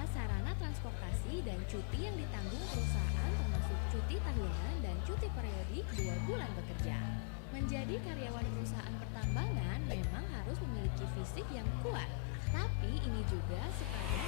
tersedia sarana transportasi dan cuti yang ditanggung perusahaan termasuk cuti tahunan dan cuti periodik 2 bulan bekerja. Menjadi karyawan perusahaan pertambangan memang harus memiliki fisik yang kuat, tapi ini juga sepadan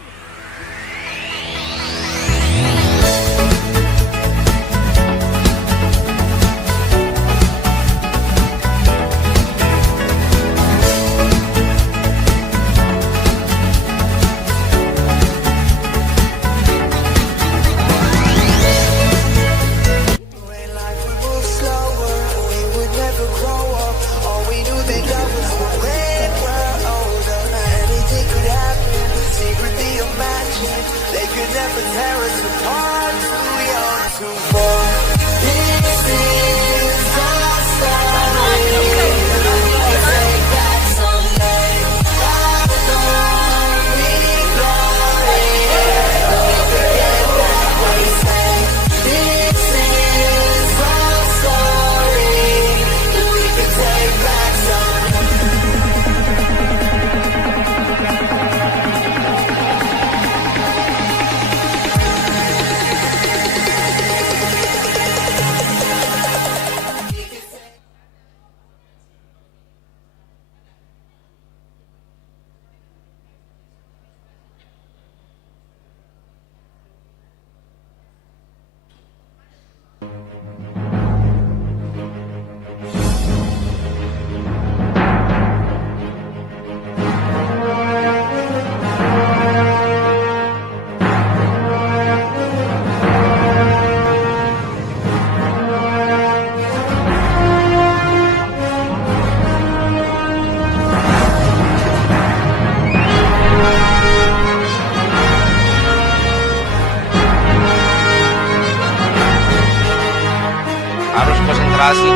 harus konsentrasi.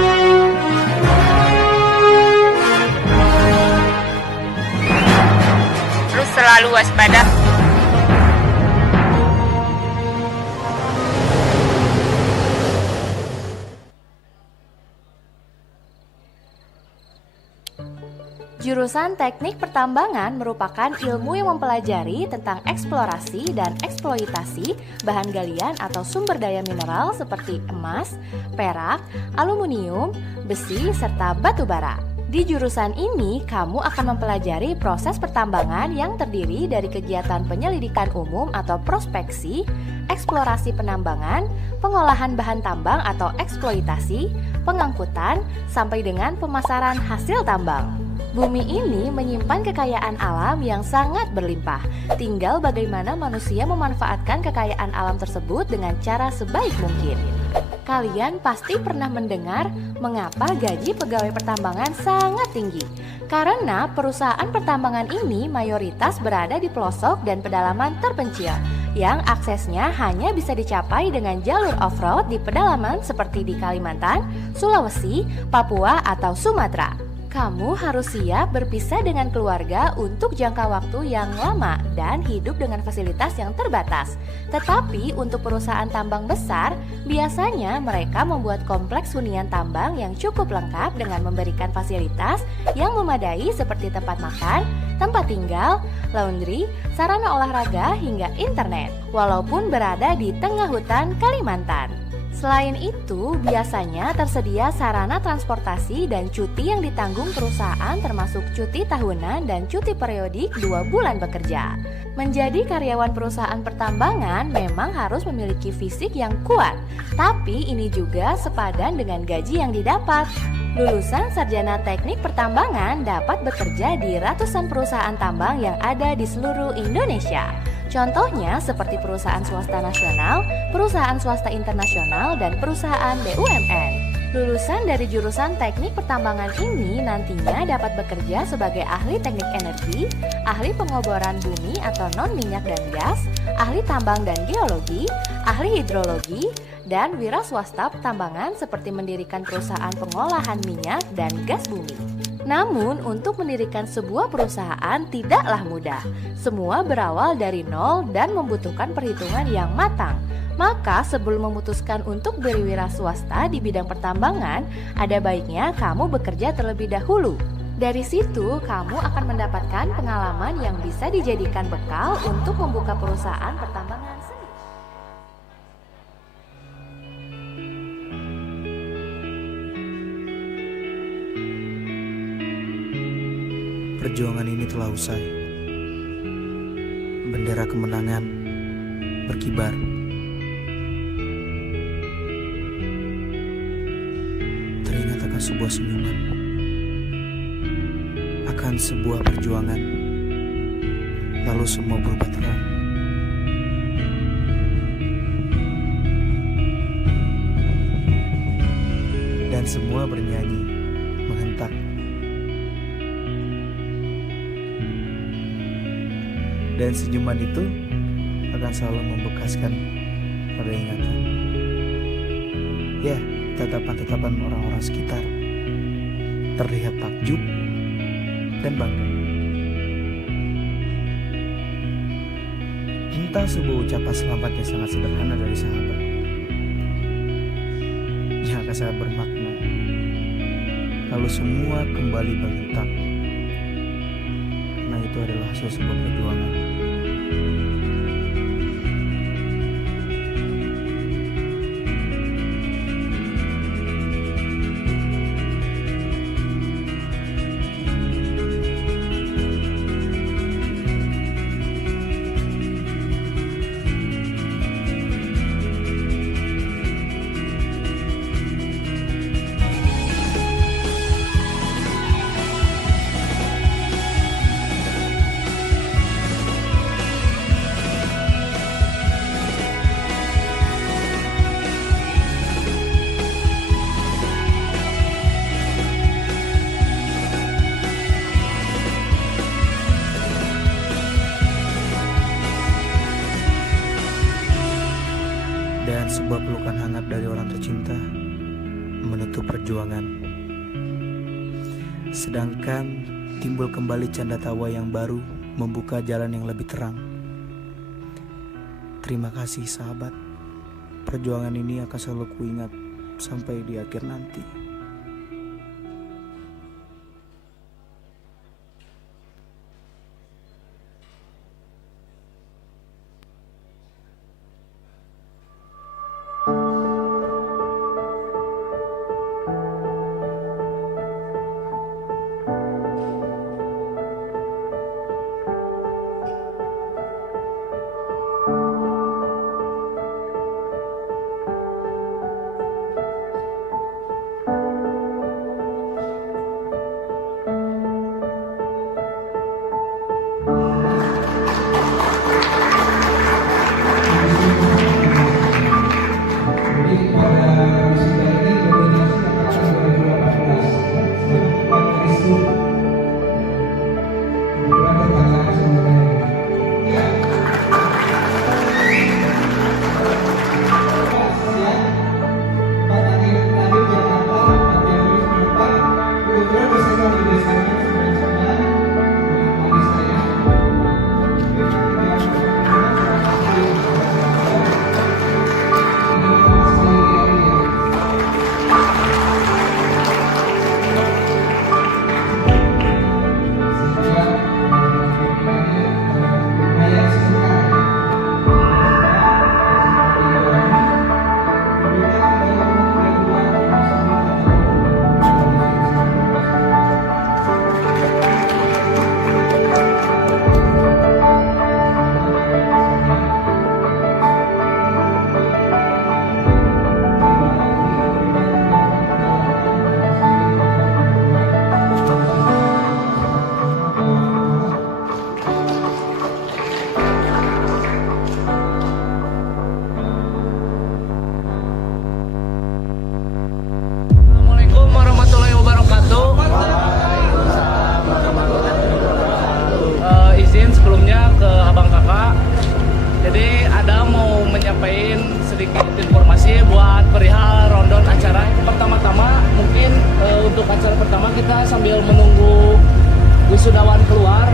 Terus selalu waspada. Jurusan Teknik Pertambangan merupakan ilmu yang mempelajari tentang eksplorasi dan eksploitasi bahan galian atau sumber daya mineral seperti emas, perak, aluminium, besi, serta batu bara. Di jurusan ini, kamu akan mempelajari proses pertambangan yang terdiri dari kegiatan penyelidikan umum atau prospeksi, eksplorasi penambangan, pengolahan bahan tambang atau eksploitasi, pengangkutan, sampai dengan pemasaran hasil tambang. Bumi ini menyimpan kekayaan alam yang sangat berlimpah. Tinggal bagaimana manusia memanfaatkan kekayaan alam tersebut dengan cara sebaik mungkin. Kalian pasti pernah mendengar mengapa gaji pegawai pertambangan sangat tinggi. Karena perusahaan pertambangan ini mayoritas berada di pelosok dan pedalaman terpencil, yang aksesnya hanya bisa dicapai dengan jalur off-road di pedalaman seperti di Kalimantan, Sulawesi, Papua, atau Sumatera. Kamu harus siap berpisah dengan keluarga untuk jangka waktu yang lama dan hidup dengan fasilitas yang terbatas. Tetapi untuk perusahaan tambang besar, biasanya mereka membuat kompleks hunian tambang yang cukup lengkap dengan memberikan fasilitas yang memadai seperti tempat makan, tempat tinggal, laundry, sarana olahraga, hingga internet, walaupun berada di tengah hutan Kalimantan. Selain itu, biasanya tersedia sarana transportasi dan cuti yang ditanggung perusahaan termasuk cuti tahunan dan cuti periodik 2 bulan bekerja. Menjadi karyawan perusahaan pertambangan memang harus memiliki fisik yang kuat, tapi ini juga sepadan dengan gaji yang didapat. Lulusan sarjana teknik pertambangan dapat bekerja di ratusan perusahaan tambang yang ada di seluruh Indonesia. Contohnya seperti perusahaan swasta nasional, perusahaan swasta internasional, dan perusahaan BUMN. Lulusan dari jurusan teknik pertambangan ini nantinya dapat bekerja sebagai ahli teknik energi, ahli pengoboran bumi atau non-minyak dan gas, ahli tambang dan geologi, ahli hidrologi, dan wira swasta pertambangan seperti mendirikan perusahaan pengolahan minyak dan gas bumi. Namun, untuk mendirikan sebuah perusahaan tidaklah mudah. Semua berawal dari nol dan membutuhkan perhitungan yang matang. Maka, sebelum memutuskan untuk berwira swasta di bidang pertambangan, ada baiknya kamu bekerja terlebih dahulu. Dari situ, kamu akan mendapatkan pengalaman yang bisa dijadikan bekal untuk membuka perusahaan pertambangan sendiri. Perjuangan ini telah usai. Bendera kemenangan berkibar. Teringat akan sebuah senyuman, akan sebuah perjuangan, lalu semua berubah terang. Dan semua bernyanyi, menghentak. Dan senyuman itu akan selalu membekaskan pada ingatan. Ya, tatapan-tatapan orang-orang sekitar terlihat takjub dan bangga. Entah sebuah ucapan selamat yang sangat sederhana dari sahabat yang akan sangat bermakna, lalu semua kembali berhentak. Nah, itu adalah hasil sebuah perjuangan. Dan sebuah pelukan hangat dari orang tercinta menutup perjuangan. Sedangkan timbul kembali canda tawa yang baru membuka jalan yang lebih terang. Terima kasih sahabat. Perjuangan ini akan selalu kuingat sampai di akhir nanti. sedikit informasi buat perihal rundown acara. Pertama-tama mungkin untuk acara pertama kita sambil menunggu wisudawan keluar,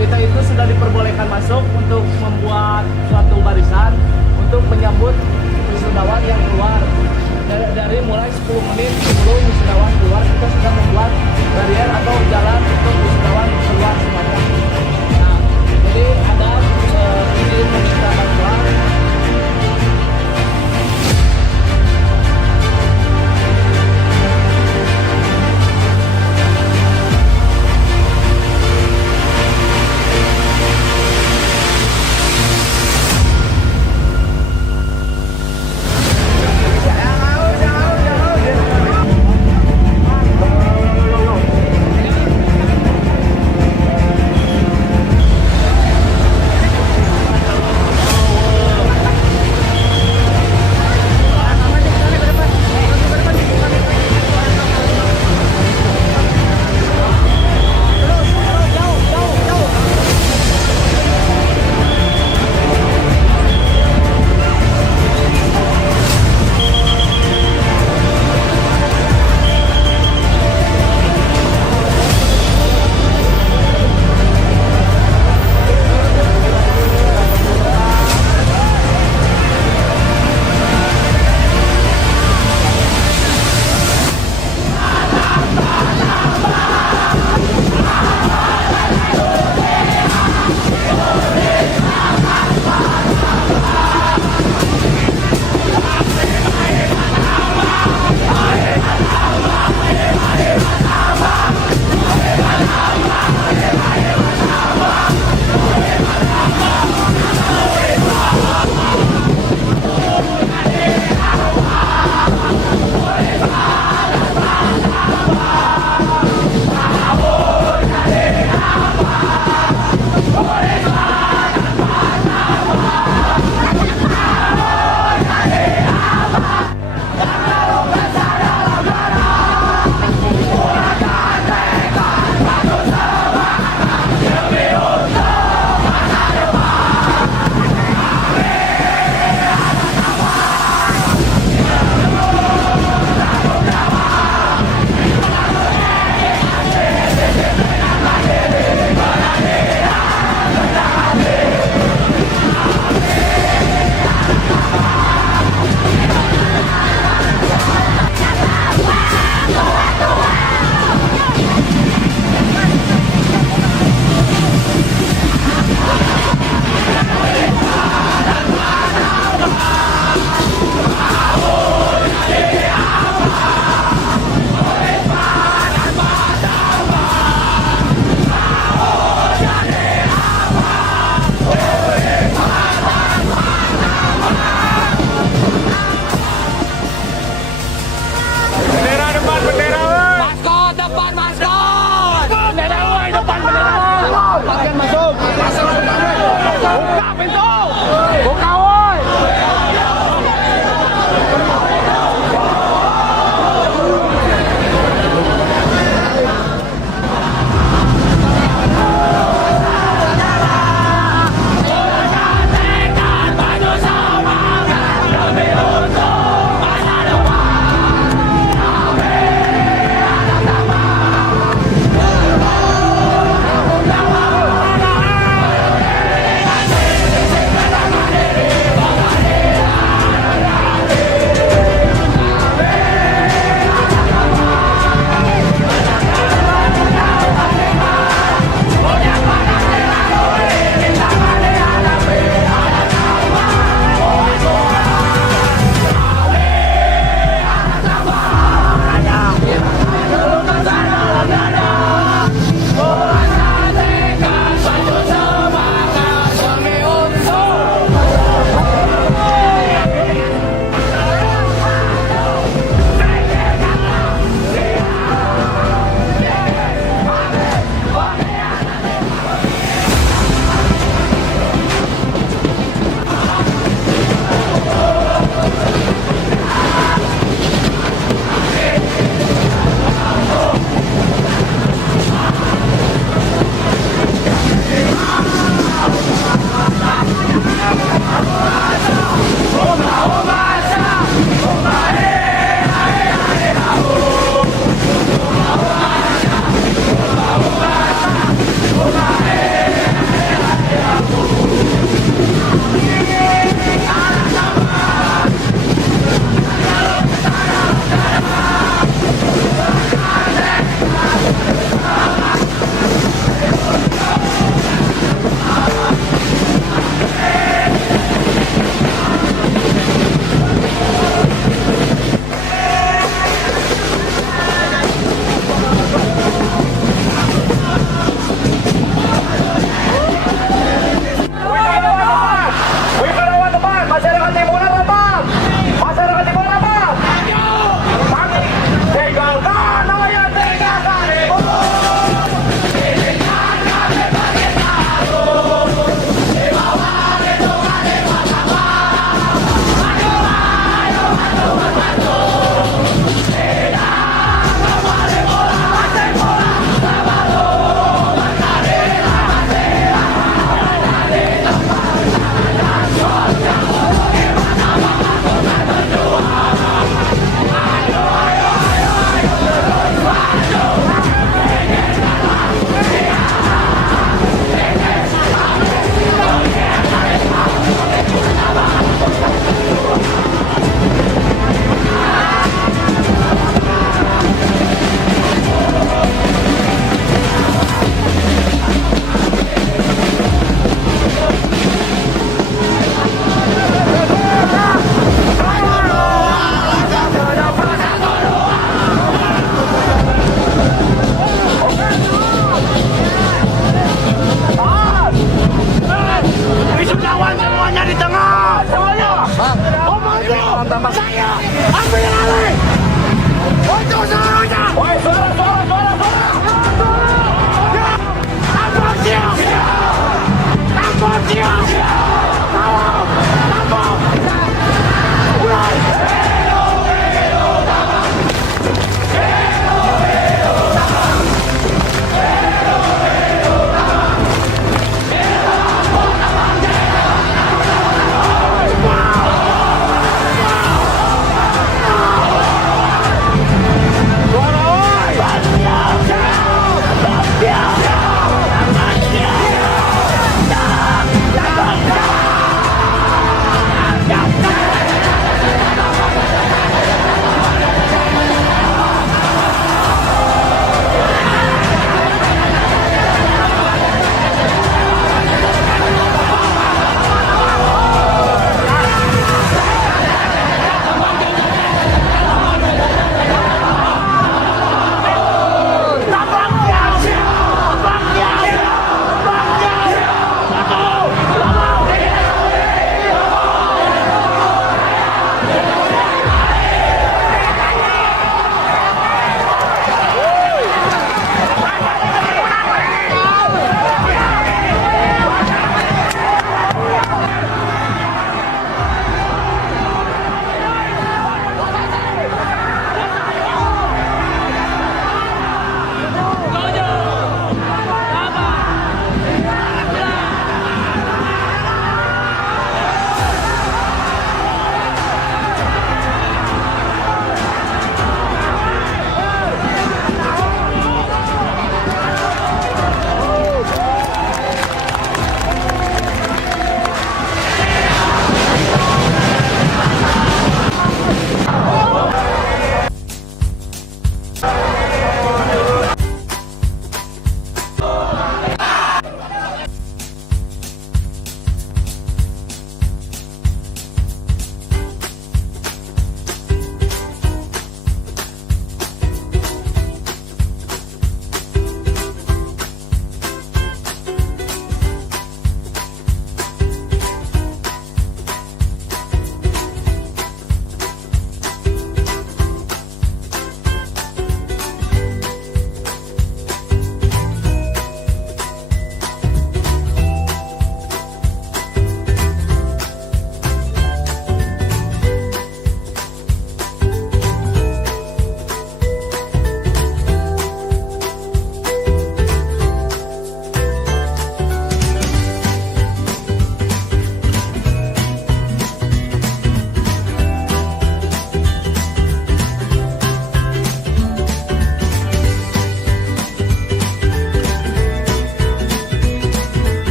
kita itu sudah diperbolehkan masuk untuk membuat suatu barisan untuk menyambut wisudawan yang keluar. Dari mulai 10 menit sebelum wisudawan keluar, kita sudah membuat barrier atau jalan untuk wisudawan keluar semuanya. Nah, jadi ada izin meminta bantuan.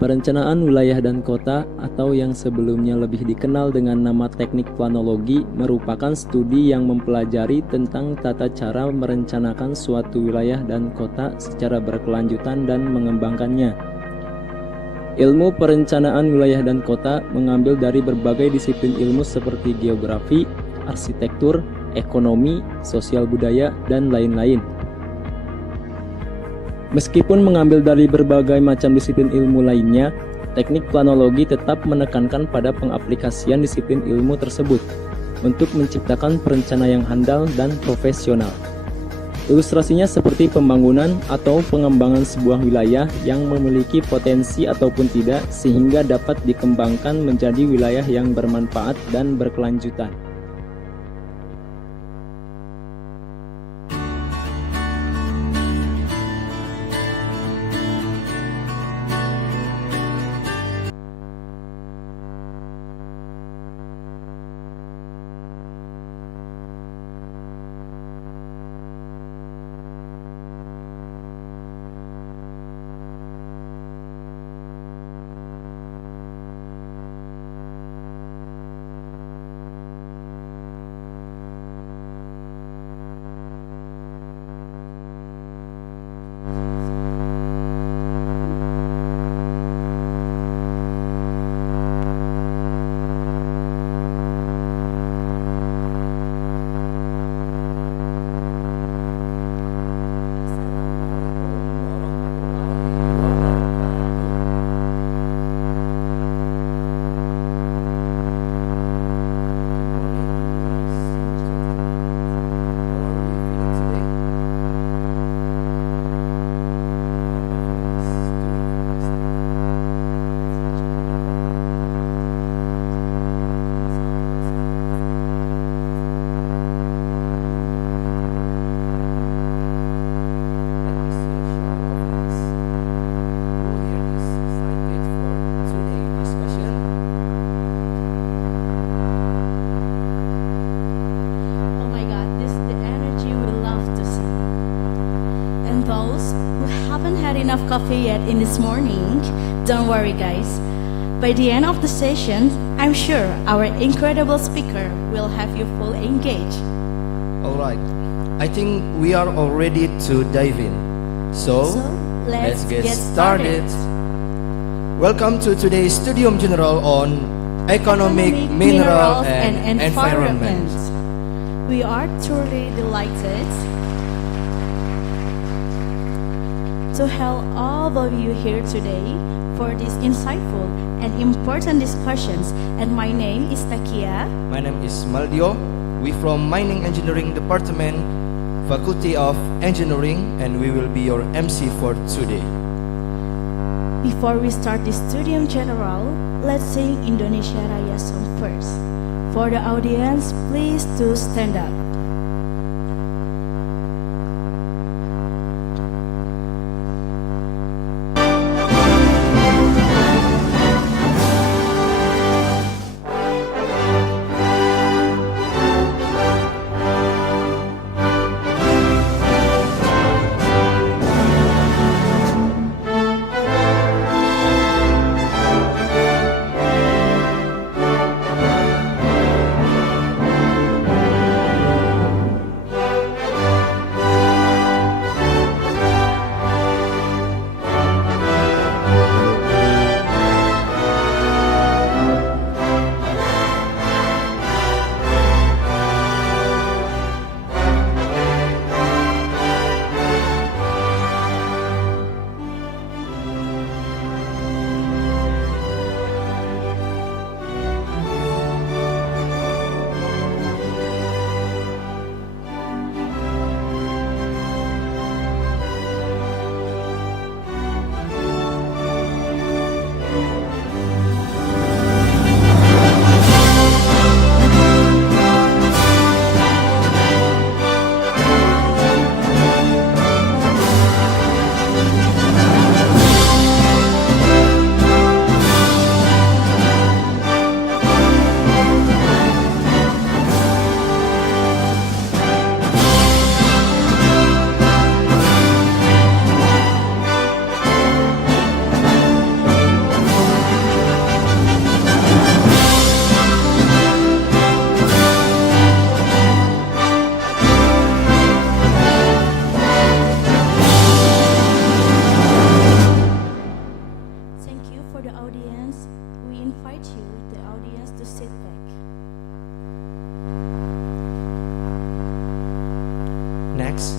Perencanaan wilayah dan kota atau yang sebelumnya lebih dikenal dengan nama teknik planologi merupakan studi yang mempelajari tentang tata cara merencanakan suatu wilayah dan kota secara berkelanjutan dan mengembangkannya. Ilmu perencanaan wilayah dan kota mengambil dari berbagai disiplin ilmu seperti geografi, arsitektur, ekonomi, sosial budaya, dan lain-lain. Meskipun mengambil dari berbagai macam disiplin ilmu lainnya, teknik planologi tetap menekankan pada pengaplikasian disiplin ilmu tersebut untuk menciptakan perencana yang handal dan profesional. Ilustrasinya seperti pembangunan atau pengembangan sebuah wilayah yang memiliki potensi ataupun tidak sehingga dapat dikembangkan menjadi wilayah yang bermanfaat dan berkelanjutan. Enough coffee yet in this morning, don't worry guys. By the end of the session, I'm sure our incredible speaker will have you full engaged. Alright, I think we are all ready to dive in. So let's get started. Welcome to today's Studium General on Economic, Mineral and Environment. We are truly delighted to have all of you here today for these insightful and important discussions. And my name is Takia. My name is Maldio. We from Mining Engineering Department, Faculty of Engineering, and we will be your MC for today. Before we start the Studium General, let's sing Indonesia Raya song first. For the audience, please do stand up. Next,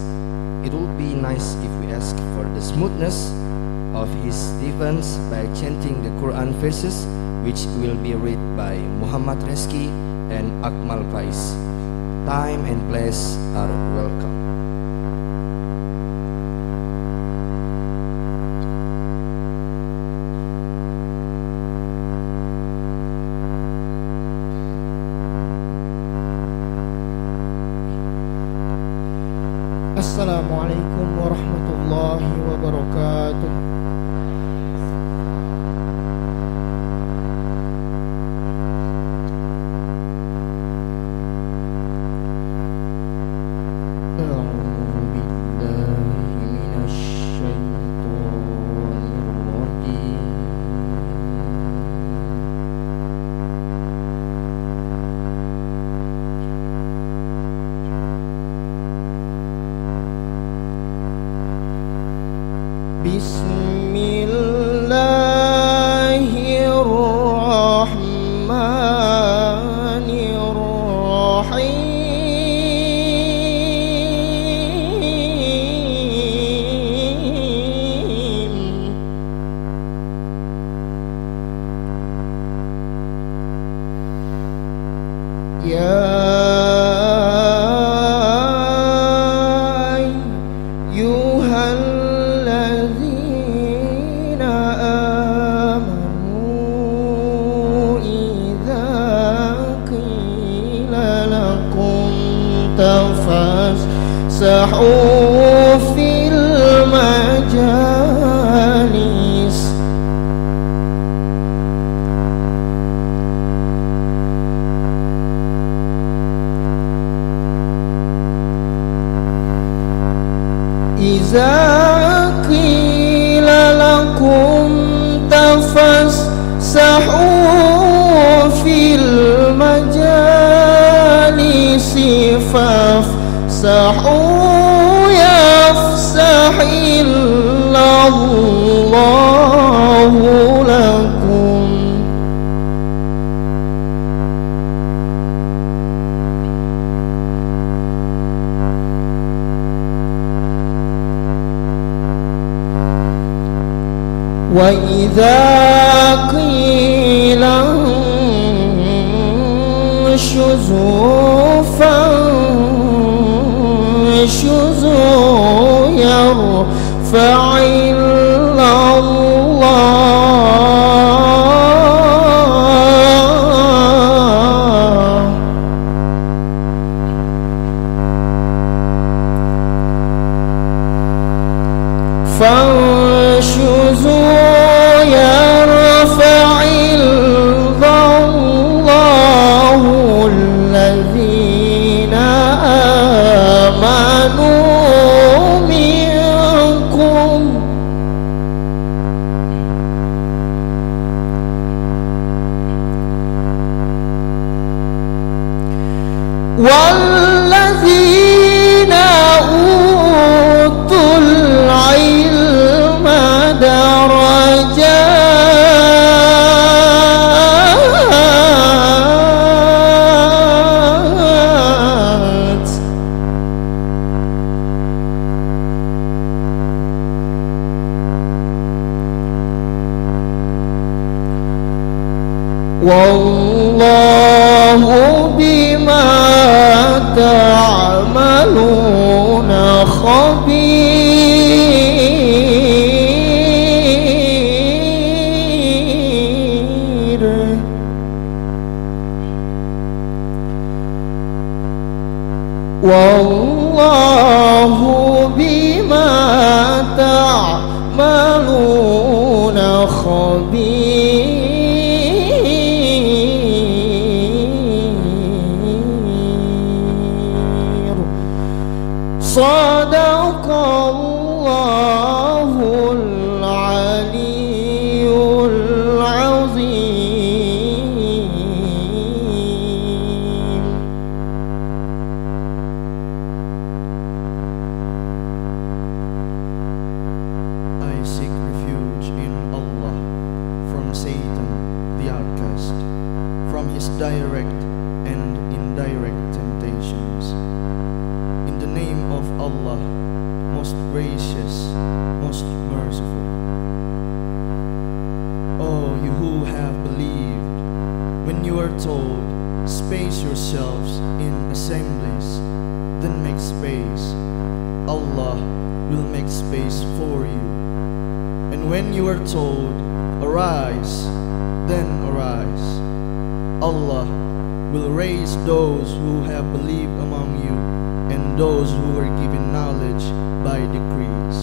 it would be nice if we ask for the smoothness of his defense by chanting the Quran verses, which will be read by Muhammad Reski and Akmal Faiz. Time and place are welcome. تفسحوا في المجالس إذا قيل لكم تفسحوا في المجالس فافسحوا يفسح الله لكم وإذا قيل انشزوا فانشزوا يرفع الله فانشزوا يرفع الله الذين آمنوا منكم والذين أوتوا العلم درجات والله بما تعملون خبير والله بما تعملون خبير صدق الله العلي العظيم. I seek refuge in Allah from Satan the outcast, from his direct and indirect temptations. In the name of Allah, most gracious, most merciful. Oh, you who have believed, when you are told, space yourselves in assemblies, then make space. Allah will make space for you. And when you are told, arise, then arise. Allah will raise those who have believed among you and those who were given knowledge by decrees.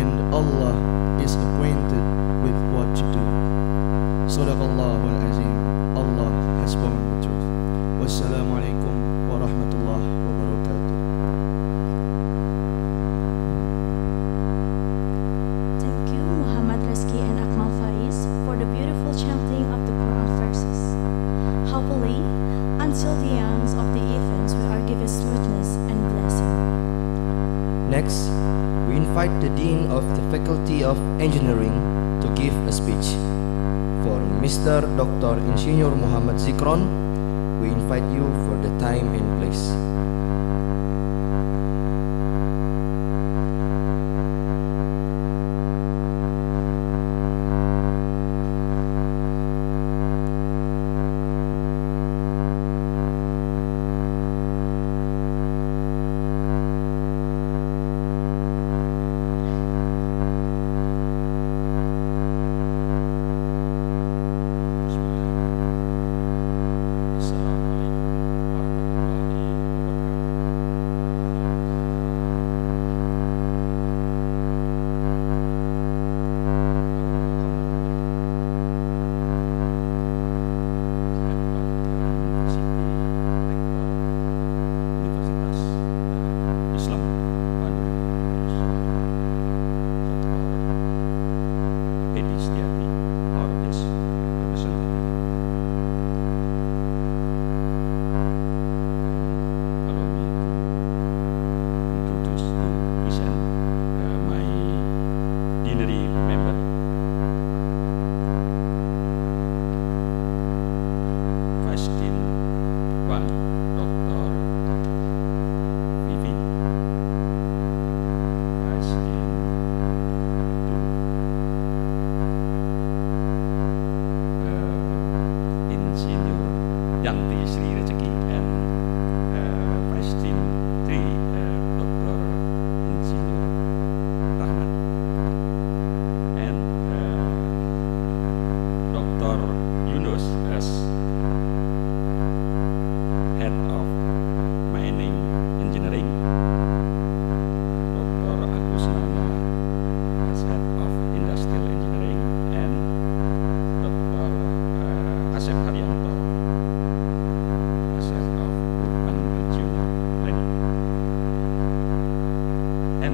And Allah is acquainted with what you do. Sadaqallahul Azim. Allah has spoken the truth. Wassalamu alaikum wa rahmatullah wa barakatuh. Thank you, Muhammad Rizki and Akmal Faiz, for the beautiful chanting of the Quran verses. Hopefully, until the end of the events, we are given smoothness and blessing. Next, we invite the Dean of the Faculty Faculty of Engineering to give a speech. For Mr. Dr. Insinyur Muhammad Zikron, we invite you for the time and place.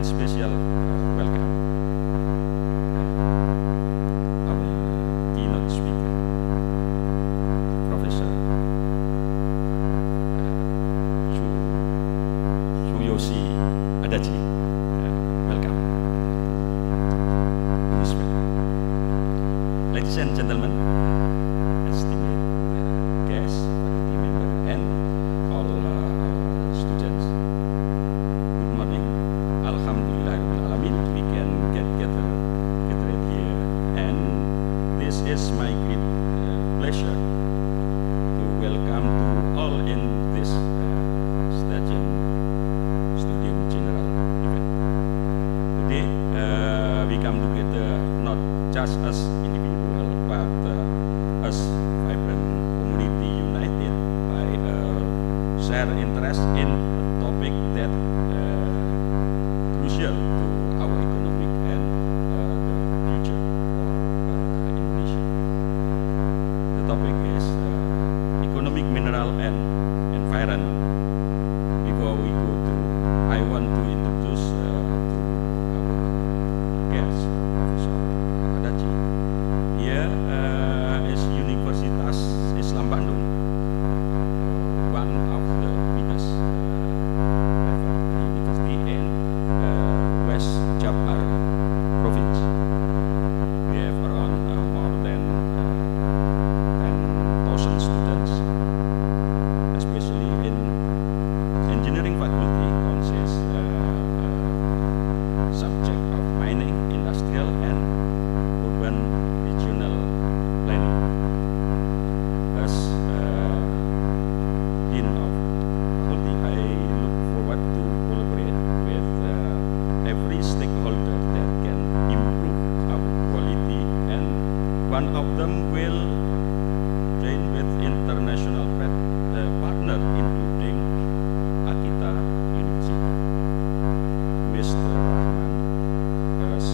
Special welcome our keynote speaker, Professor Suyoshi Adachi. Welcome. Ladies and gentlemen, esteemed guests, faculty member, and all students, good morning. Alhamdulillahirrahmanirrahim, we can get gathered here, and this is my great pleasure to welcome to all in this Studium Generale event. Today we come together not just as individual, but as vibrant community united by a shared interest in a topic that crucial to our economic and the future for Indonesia. The topic is economic, mineral, and environment. Before we go to, I want to introduce to our guest, Professor Adachi. Here is Universitas Islam Bandung, one of the biggest university in West Jabar province. We have around more than 10,000 students, especially in engineering faculty consists subject of mining, industrial, and urban regional planning. As Dean of Faculty, I look forward to collaborate with every stakeholder that can improve our quality, and one of them will join with international partner, including Akita University. Mr. Rahman, as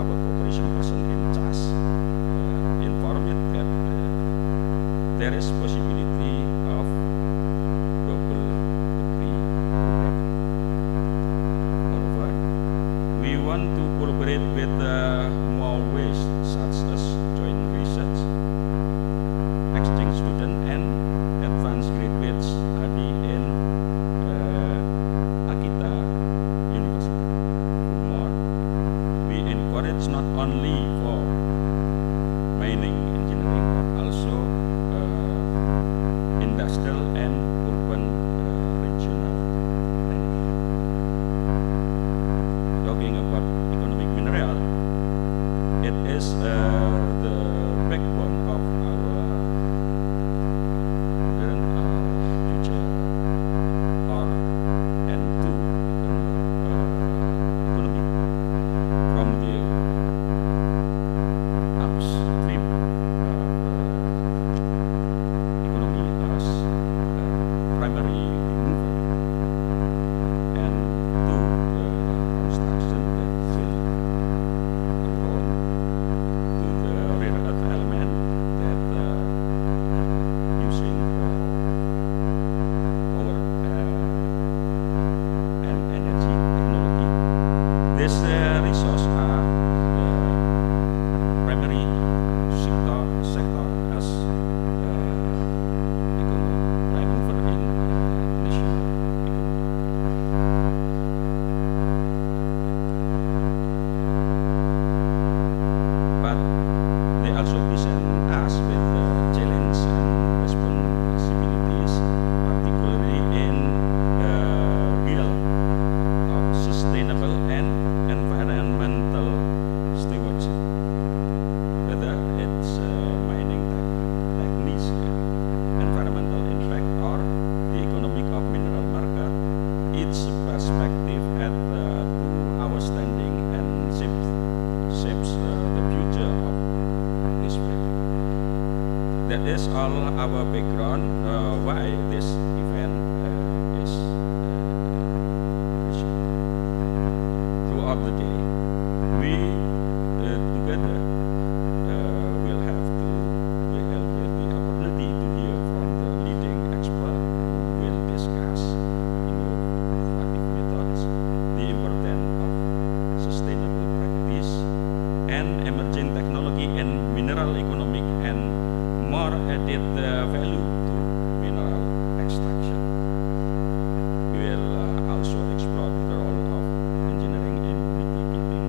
our cooperation person in charge, informed that there is possibility of double degree program. Moreover, we want to collaborate with more ways, such as joint research, exchange student, and advanced graduate study in Akita University. Furthermore, we encourage not that is all our background why this event is throughout the day. We together will have the opportunity to hear from the leading expert who will discuss innovative methods, the importance of sustainable practice, and emerging technology in mineral economic and more added value to mineral extraction. We will also explore the role of engineering in mitigating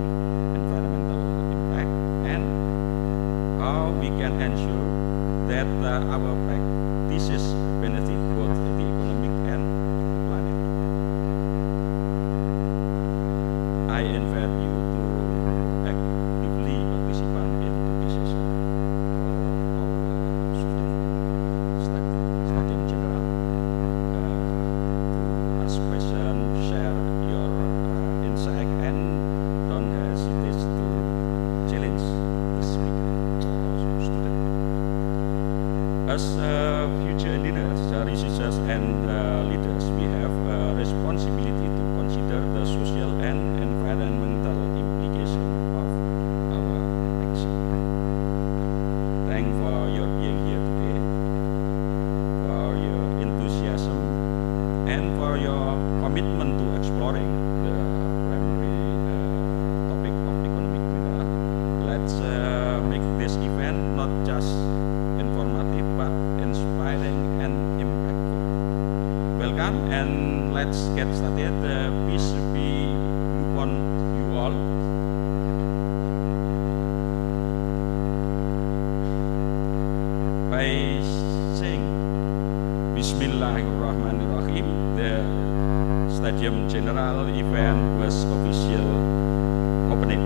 environmental impact and how we can ensure that our practices benefit both the economic and the planet. I invite you to actively participate in this session for our student Studium Generale to ask questions, share your insight, and don't hesitate to challenge the speaker or student. As future engineers, researchers, and leaders, we have a responsibility to consider the social and environmental implication of our action. Thanks for your being here today, for your enthusiasm, and for your commitment to exploring the primary topic of economic mineral. Let's make this event not just informative but inspiring and impactful. Welcome, and let's get started. Peace be upon you all. By saying Bismillahirrahmanirrahim, the Studium Generale event was official opening.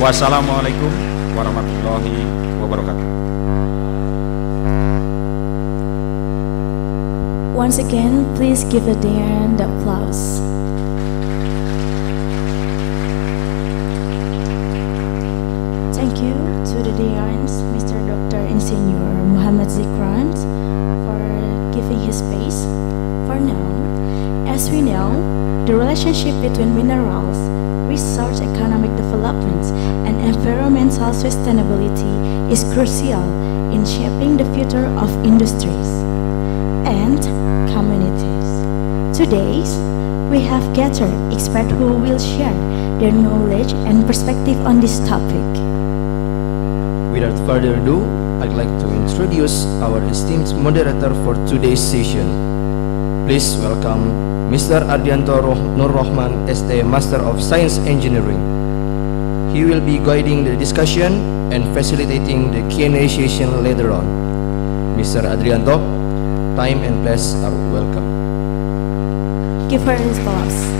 Wassalamualaikum warahmatullahi wabarakatuh. Once again, please give a round of applause. Thank you to the deans, Mr. Dr. Insinyur Muhammad Zikran, for giving his space. For now, as we know, the relationship between minerals, research, economic development, and environmental sustainability is crucial in shaping the future of industries and communities. Today, we have gathered experts who will share their knowledge and perspective on this topic. Without further ado, I'd like to introduce our esteemed moderator for today's session. Please welcome Mr. Ardianto Nur Rahman as the Master of Science Engineering. He will be guiding the discussion and facilitating the Q&A session later on. Mr. Adrianto, time and place are welcome. Give her his applause.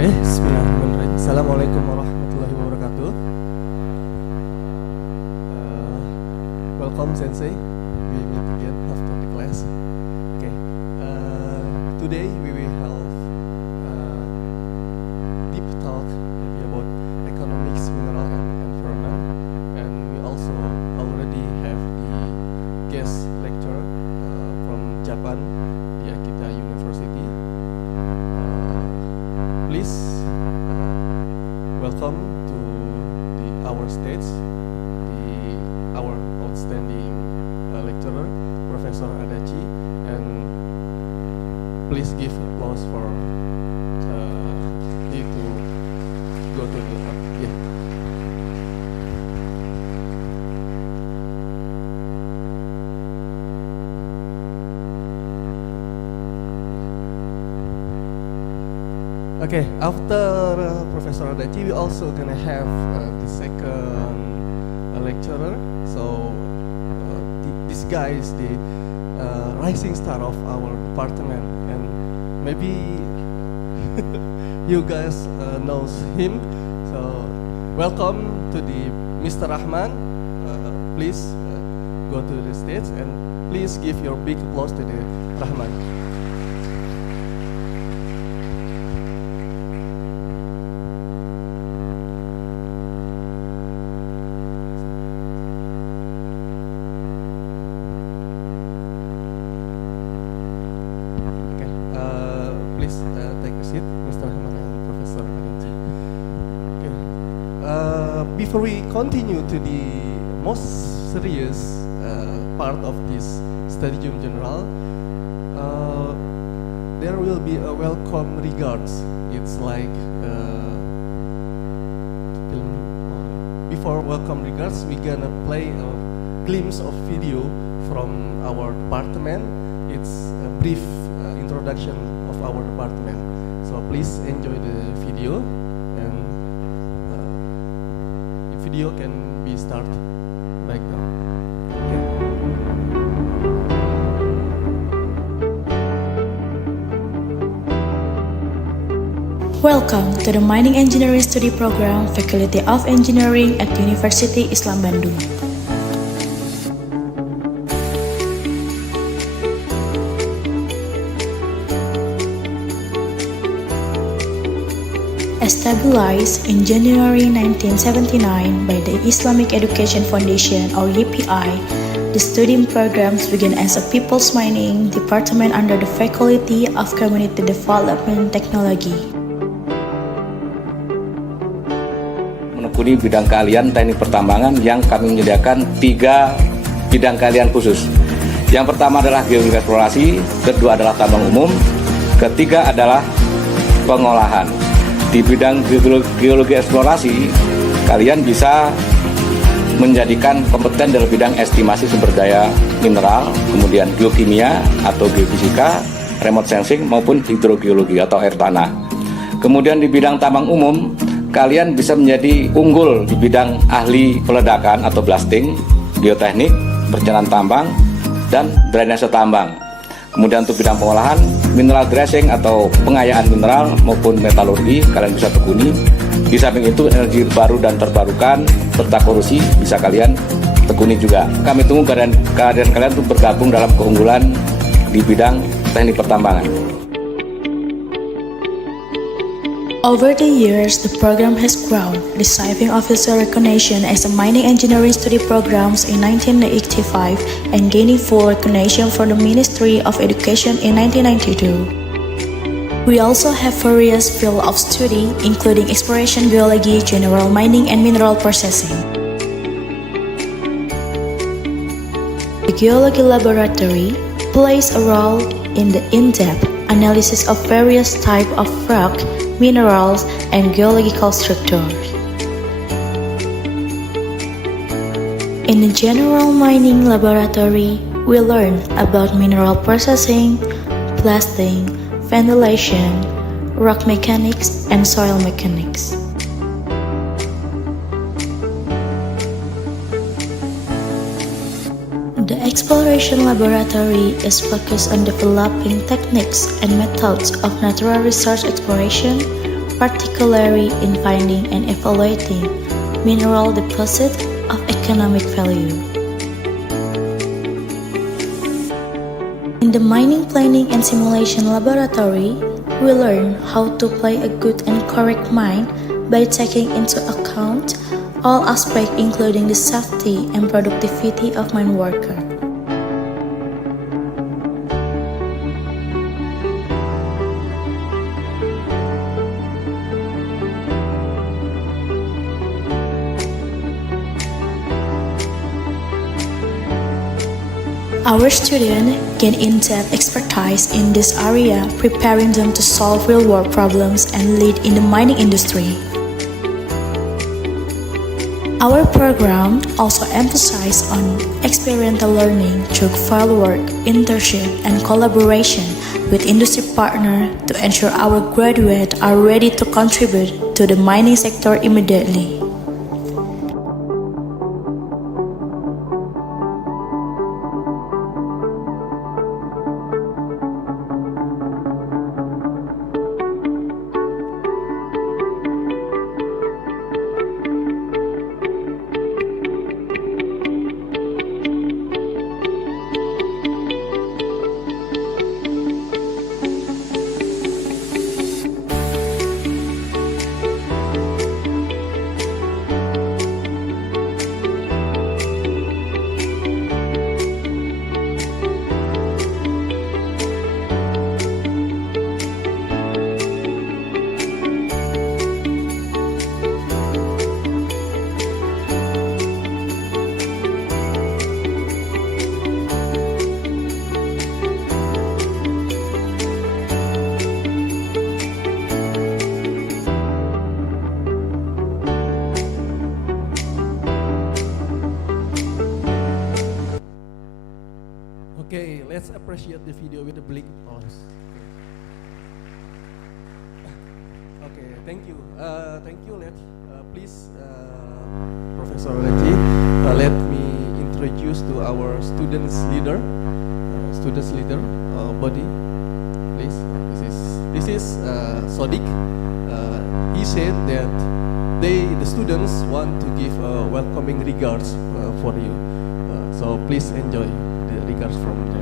Bismillahirrahmanirrahim. Assalamualaikum warahmatullahi wabarakatuh. Welcome, Sensei. We meet again after the class. Okay. Today we will have deep talk maybe about economics, mineral, and environment. And we also already have the guest lecturer from Japan, the Akita University. Please welcome to our stage our outstanding lecturer, Professor Adachi, and please give applause for he to go to the yeah. Okay, after Professor Adachi, we also gonna have the second lecturer. So this guy is the rising star of our department, and maybe you guys knows him. So welcome to the Mr. Rahman. Please go to the stage and please give your big applause to the Rahman. Please take a seat, Mr. Rahman and Professor Adachi. Okay. Before we continue to the most serious part of this Studium Generale, there will be a welcome regards. It's like before welcome regards, we're gonna play a glimpse of video from our department. It's a brief introduction of our department. So please enjoy the video, and the video can be started right now. Okay. Welcome to the Mining Engineering Study Program, Faculty of Engineering at University Islam Bandung. Established in January 1979 by the Islamic Education Foundation or YPI, the Studium programs began as a People's Mining Department under the Faculty of Community Development Technology. Menekuni bidang keahlian teknik pertambangan yang kami menyediakan 3 bidang keahlian khusus. Yang pertama adalah geologi eksplorasi, kedua adalah tambang umum, ketiga adalah pengolahan. Di bidang geologi eksplorasi, kalian bisa menjadikan kompeten dalam bidang estimasi sumber daya mineral, kemudian geokimia atau geofisika, remote sensing maupun hidrogeologi atau air tanah. Kemudian di bidang tambang umum, kalian bisa menjadi unggul di bidang ahli peledakan atau blasting, geoteknik, perjalanan tambang, dan drainase tambang. Kemudian untuk bidang pengolahan, mineral dressing atau pengayaan mineral maupun metalurgi kalian bisa tekuni. Di samping itu energi baru dan terbarukan serta korupsi bisa kalian tekuni juga. Kami tunggu kehadiran kalian untuk bergabung dalam keunggulan di bidang teknik pertambangan. Over the years, the program has grown, receiving official recognition as a mining engineering study programs in 1985 and gaining full recognition from the Ministry of Education in 1992. We also have various fields of study, including exploration geology, general mining, and mineral processing. The geology laboratory plays a role in the in-depth analysis of various types of rock, minerals, and geological structures. In the general mining laboratory, we learn about mineral processing, blasting, ventilation, rock mechanics, and soil mechanics. The exploration laboratory is focused on developing techniques and methods of natural resource exploration, particularly in finding and evaluating mineral deposits of economic value. In the mining planning and simulation laboratory, we learn how to play a good and correct mine by taking into account all aspects including the safety and productivity of mine worker. Our students gain in-depth expertise in this area, preparing them to solve real-world problems and lead in the mining industry. Our program also emphasizes on experiential learning through fieldwork, internship, and collaboration with industry partners to ensure our graduates are ready to contribute to the mining sector immediately. Okay, let's appreciate the video with a big applause. Okay, thank you. Please, Professor Adachi, let me introduce to our students leader body. Please, this is Sodik. He said that the students want to give welcoming regards for you. So please enjoy the regards from them.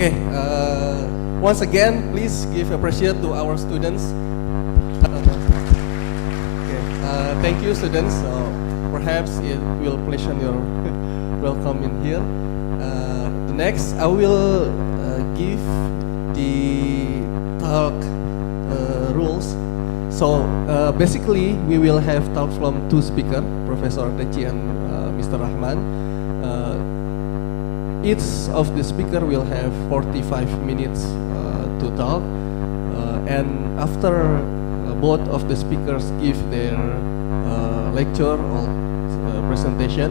Okay, once again, please give appreciation to our students. Thank you, students. Perhaps it will pleasure your welcome in here. The next, I will give the talk rules. So basically, we will have talk from two speakers, Professor Adachi and Mr. Rahman. Each of the speaker will have 45 minutes to talk, and after both of the speakers give their lecture or presentation,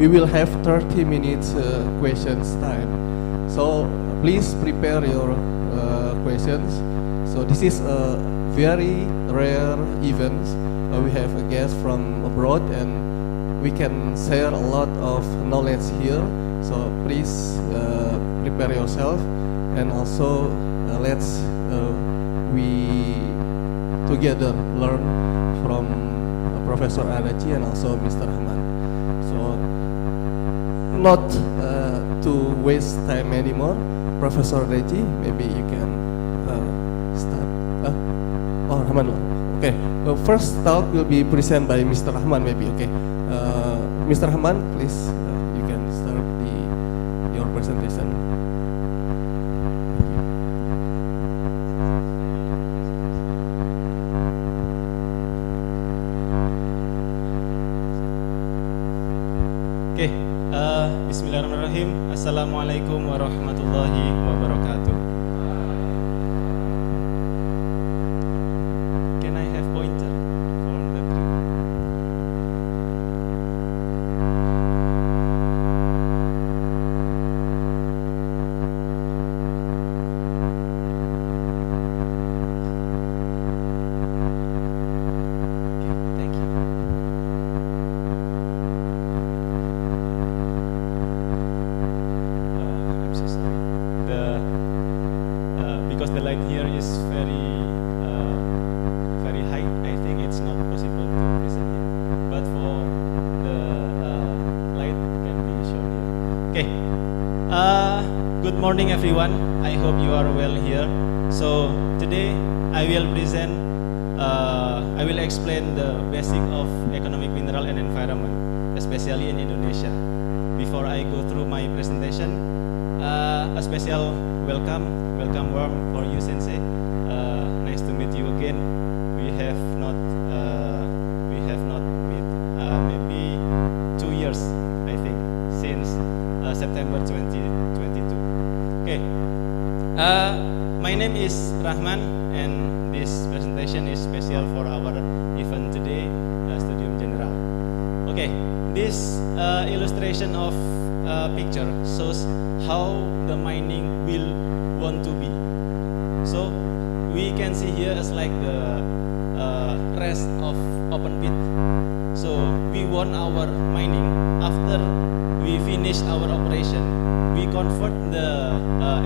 we will have 30 minutes questions time. So please prepare your questions. So this is a very rare event. We have a guest from abroad, and we can share a lot of knowledge here. So please prepare yourself, and also let's we together learn from Professor Adachi and also Mr. Rahman. So not to waste time anymore, Professor Adachi, maybe you can start. Rahman. Okay. First talk will be presented by Mr. Rahman, maybe. Okay. Mr. Rahman, please, you can start your presentation. Okay, Bismillahirrahmanirrahim. Assalamualaikum warahmatullahi wabarakatuh. Can I have pointer for the group? Okay, thank you. I'm so sorry. Because the light here is very high, I think it's not possible to present it. But for the light can be shown here. Okay. Good morning, everyone. I hope you are well here. So today I will present. I will explain the basic of economic mineral and environment, especially in Indonesia. Before I go through my presentation, a special welcome warm for you, Sensei. Nice to meet you again. We have not met maybe 2 years, I think, since September 2022. Okay. My name is Rahman, and this presentation is special for our event today, Studium Generale. Okay. This illustration of picture shows how the mining will want to be. So we can see here as like the rest of open pit. So we want our mining after we finish our operation. We convert the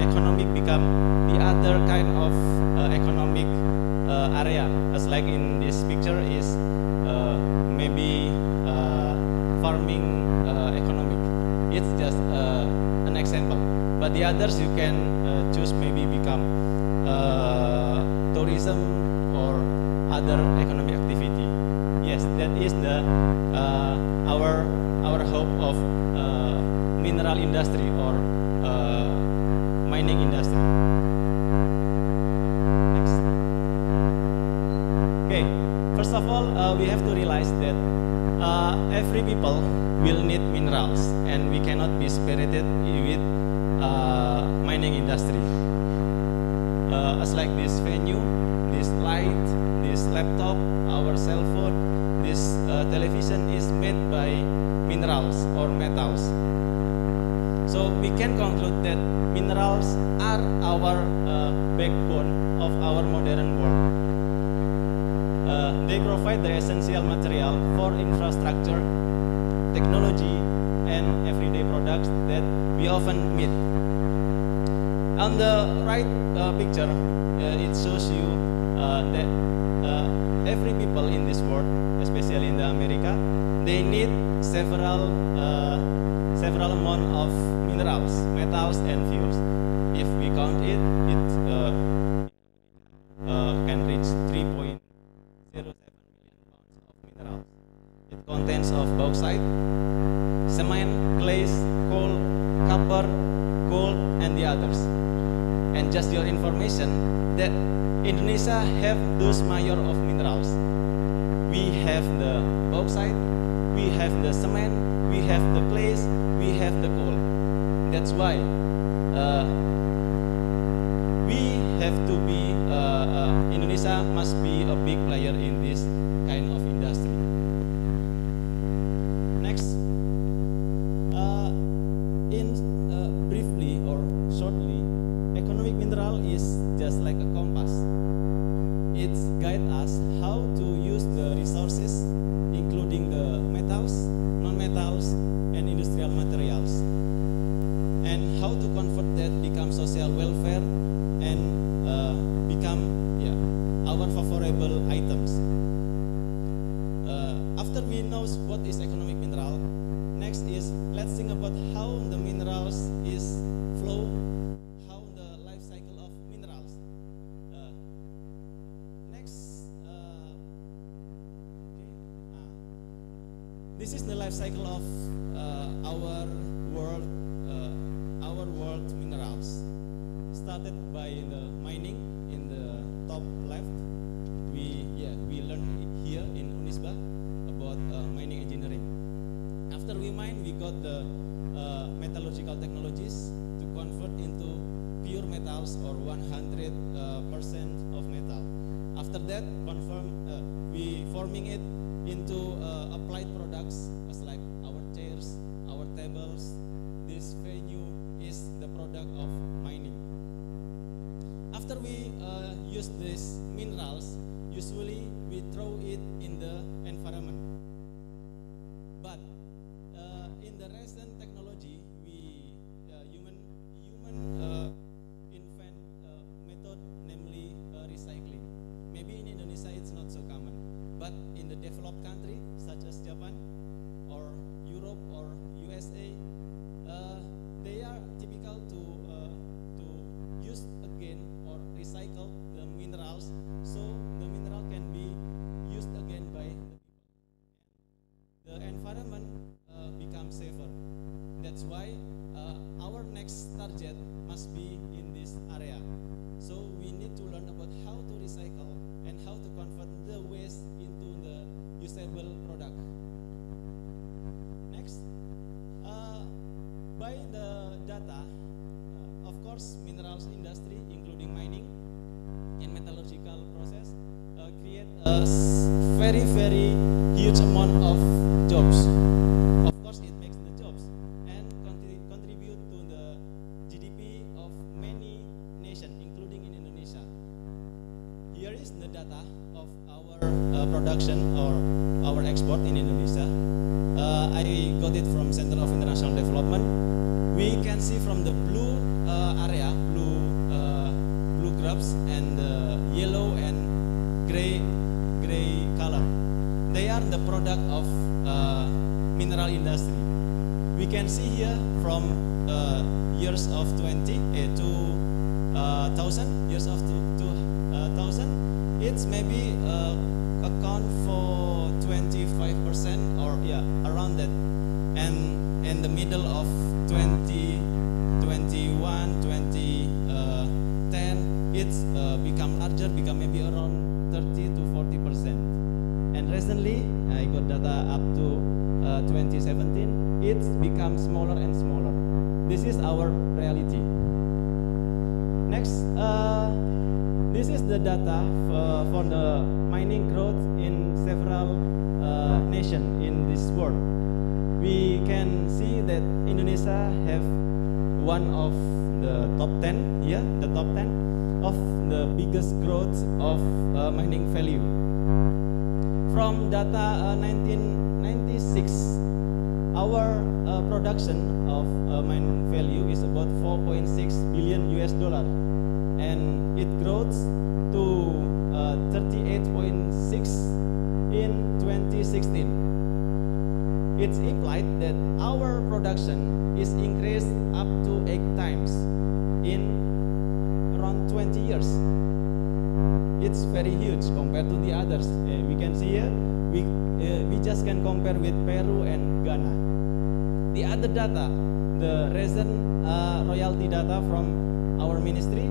economic become the other kind of economic area. As like in this picture is maybe farming economic. It's just an example. But the others you can choose maybe become tourism or other economic activity. Yes, that is the our hope of mineral industry or mining industry. Next. Okay, first of all, we have to realize that every people will need minerals, and we cannot be separated with mining industry. As like this venue, this light, this laptop, our cell phone, this television is made by minerals or metals. So we can conclude that minerals are our backbone of our modern world. They provide the essential material for infrastructure, technology, and everyday products that we often meet. On the right picture, it shows you that every people in this world, especially in the America, they need several amount of minerals, metals, and fuels. If we count it, it can reach 3.07 million pounds of minerals. It contains of bauxite, cement, clays, coal, copper, gold, and the others. And just your information that Indonesia have those major of minerals. We have the bauxite, we have the cement, we have the clays, we have the coal. That's why we have to be, Indonesia must be a big player in this kind of industry. Next, briefly or shortly, economic mineral is just like a compass. It guides us how to use the resources, including the metals, non-metals, and industrial materials, and how to convert that become social welfare and become our favorable items. After we know what is economic mineral, next is let's think about how the minerals is flow, how the life cycle of minerals. Next, this is the life cycle of our world minerals. Started by the mining in the top left. We learned here in Unisba about mining engineering. After we mine, we got the metallurgical technologies to convert into pure metals or 100% of metal. After that, we forming it into applied products as like our chairs, our tables. This venue is the product of mining. After we use these minerals, usually we throw it in the environment. But in the recent technology, human invent method, namely recycling. Maybe in Indonesia it's not so common, but in the developed country such as Japan or Europe or USA, they are typical to use again or recycle the minerals, so the mineral can be used again by the people. The environment becomes safer. That's why our next target must be in this area. So we need to learn about how to recycle and how to convert the waste into the usable product. Next, by the data, of course, minerals industry, including mining and metallurgical process, create a very, very huge amount of jobs. Of course, it makes the jobs and contribute to the GDP of many nations, including in Indonesia. Here is the data of our production or our export in Indonesia. I got it from Center of International Development. We can see from the blue area, blue graphs and yellow and gray color. They are the product of mineral industry. We can see here from years of 2000, years of 2000, it's maybe account for 25% or around that. And in the middle of 2021, 2010, it's become larger, become maybe around 30 to 40%. And recently, I got data up to 2017, it's become smaller and smaller. This is our reality. Next, this is the data for the mining growth in several nations in this world. We can see that Indonesia have one of the top 10, the top 10 of the biggest growth of mining value. From data 1996, our production of mining value is about 4.6 billion US dollar, and it grows to 38.6 in 2016. It's implied that our production is increased up to 8 times in around 20 years. It's very huge compared to the others. We can see here, we just can compare with Peru and Ghana. The other data, the recent royalty data from our ministry,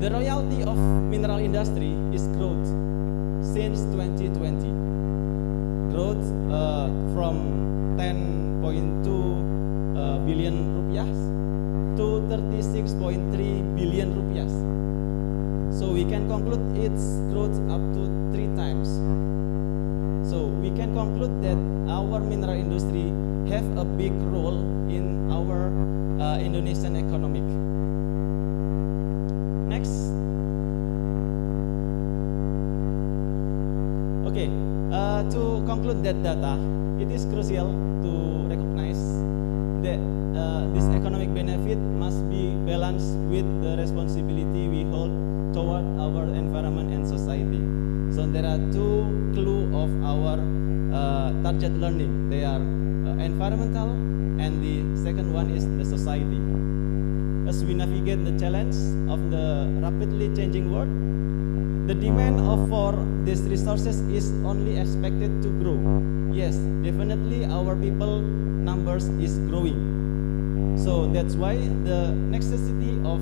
the royalty of mineral industry is growth since 2020. Growth from 10.2 billion rupiah to 36.3 billion rupiah. So we can conclude its growth up to 3 times. So we can conclude that our mineral industry have a big role in our Indonesian economic. Next. Okay, to conclude that data, it is crucial to recognize that this economic benefit must be balanced with the responsibility we hold toward our environment and society. So there are 2 clues of our target learning. They are environmental, and the second one is the society. As we navigate the challenge of the rapidly changing world, the demand for these resources is only expected to grow. Yes, definitely our people numbers is growing. So that's why the necessity of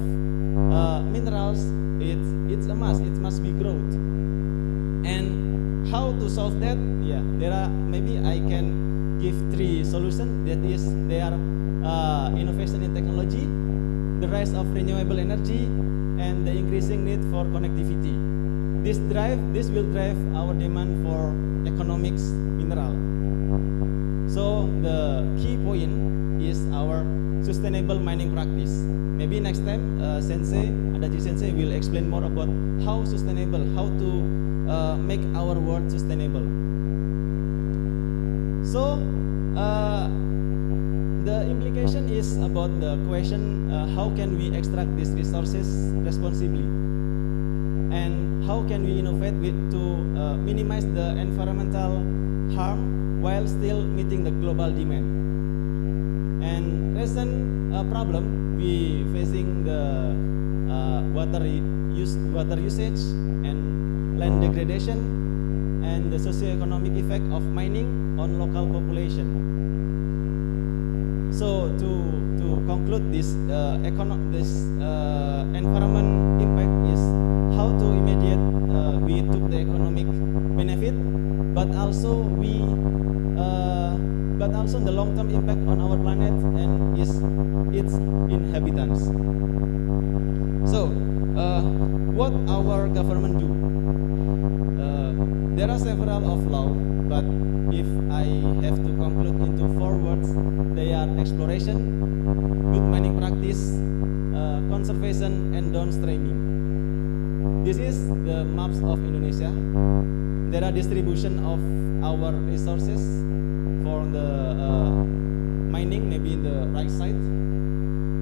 minerals, it's a must. It must be growth. And how to solve that? Yeah, there are, maybe I can give 3 solutions. That is, they are innovation in technology, the rise of renewable energy, and the increasing need for connectivity. This will drive our demand for economics mineral. So the key point is our sustainable mining practice. Maybe next time, Adachi Sensei will explain more about how sustainable, how to make our world sustainable. So the implication is about the question, how can we extract these resources responsibly? And how can we innovate to minimize the environmental harm while still meeting the global demand? And recent problem we facing the water usage and land degradation and the socio-economic effect of mining on local population. So to conclude this environment impact is how to immediate we took the economic benefit, but also the long-term impact on our planet and its inhabitants. So what our government do? There are several of law, but if I have to conclude into 4 words, they are exploration, good mining practice, conservation, and downstreaming. This is the maps of Indonesia. There are distribution of our resources for the mining, maybe in the right side.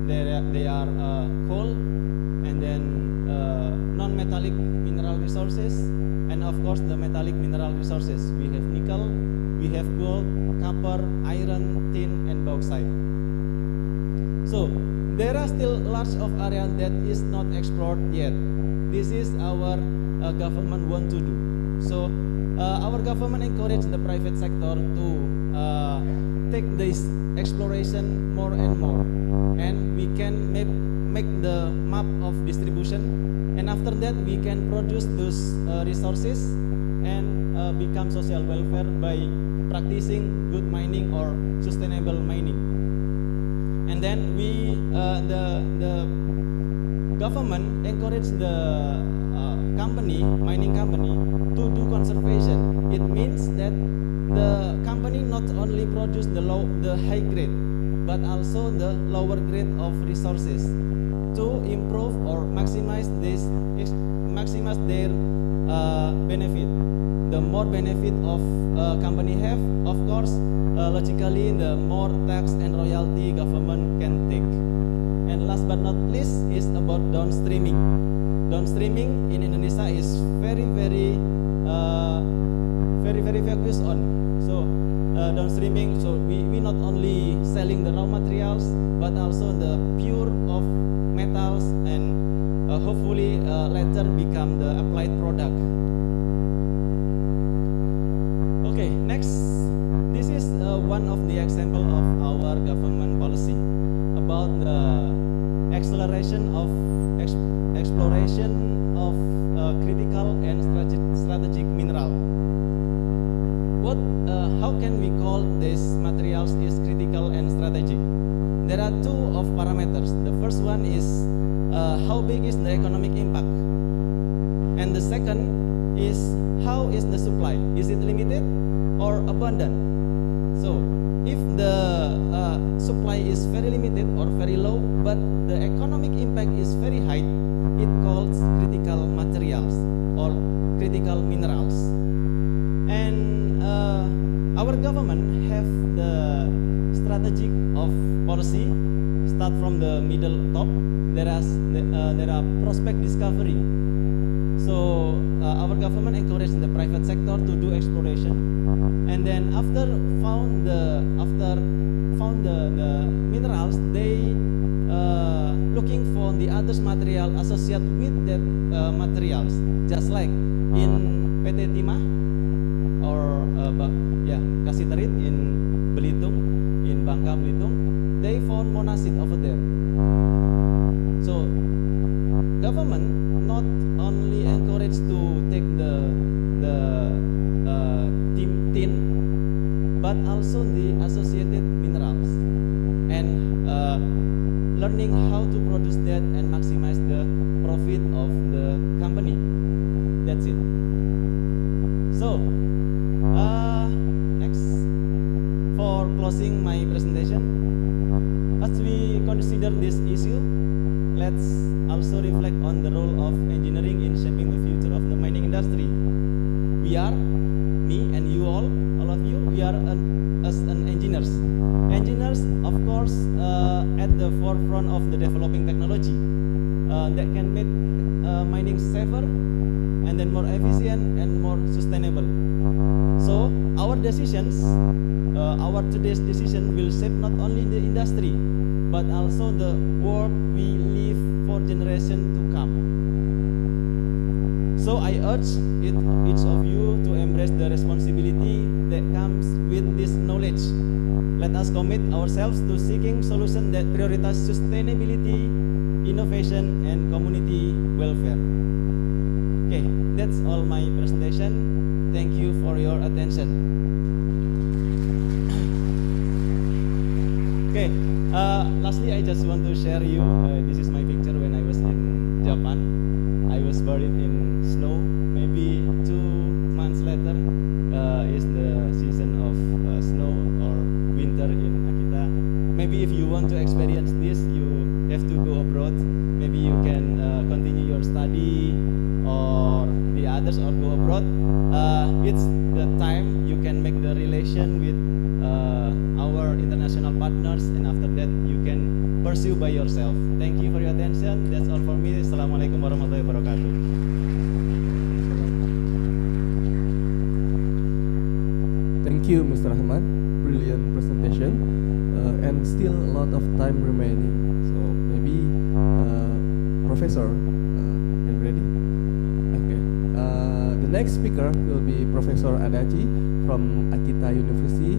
They are coal, and then non-metallic mineral resources, and of course the metallic mineral resources. We have nickel, we have gold, copper, iron, tin, and bauxite. So there are still large of area that is not explored yet. This is our government want to do. So our government encourage the private sector to take this exploration more and more, and we can make the map of distribution, and after that we can produce those resources and become social welfare by practicing good mining or sustainable mining. And then the government encourage the mining company to do conservation. It means that the company not only produce the high grade, but also the lower grade of resources to improve or maximize their benefit. The more benefit of company have, of course, logically the more tax and royalty government can take. And last but not least is about downstreaming. Downstreaming in Indonesia is very focused on. So downstreaming, so we not only selling the raw materials, but also the pure of metals, and hopefully later become the applied product. Okay, next, this is one of the example of our government policy about the acceleration of exploration of critical and strategic mineral. How can we call these materials is critical and strategic? There are 2 of parameters. The first one is how big is the economic impact, and the second is how is the supply? Is it limited or abundant? So if the supply is very limited or very low, but the economic impact is very high, it calls critical materials or critical minerals. And our government have the strategic of policy. Start from the middle top. There are prospect discovery. So our government encourage the private sector to do exploration, and then after found the minerals, they looking for the others material associated with that materials, just like in PT Timah or Kasiterit in Belitung, in Bangka Belitung, they found monasit over there. So government not only encouraged to take the tin, but also the associated minerals, and learning how to produce that and maximize the profit of the company. That's it. So next, for closing my presentation, as we consider this issue, let's also reflect on the role of engineering in shaping the future of the mining industry. We are, me and you all of you, we are as an engineers. Engineers, of course, at the forefront of the developing technology that can make mining safer and then more efficient and more sustainable. So our decisions, our today's decision will shape not only the industry, but also the world we live for generation to come. So I urge each of you to embrace the responsibility that comes with this knowledge. Let us commit ourselves to seeking solutions that prioritize sustainability, innovation, and community welfare. Okay, that's all my presentation. Thank you for your attention. Okay, lastly, I just want to share you, this is my picture when I was in Japan. I was buried in snow. Maybe 2 months later is the season of snow or winter in Akita. Maybe if you want to experience this, you have to go abroad. Maybe you can continue your study or the others, or go abroad. It's the time you can make the relation with our international partners, and after that you can pursue by yourself. Thank you for your attention. That's all for me. Assalamualaikum warahmatullahi wabarakatuh. Thank you, Mr. Rahman. Brilliant presentation, and still a lot of time remaining. So maybe, Professor, are you ready? Okay. The next speaker will be Professor Adachi from Akita University.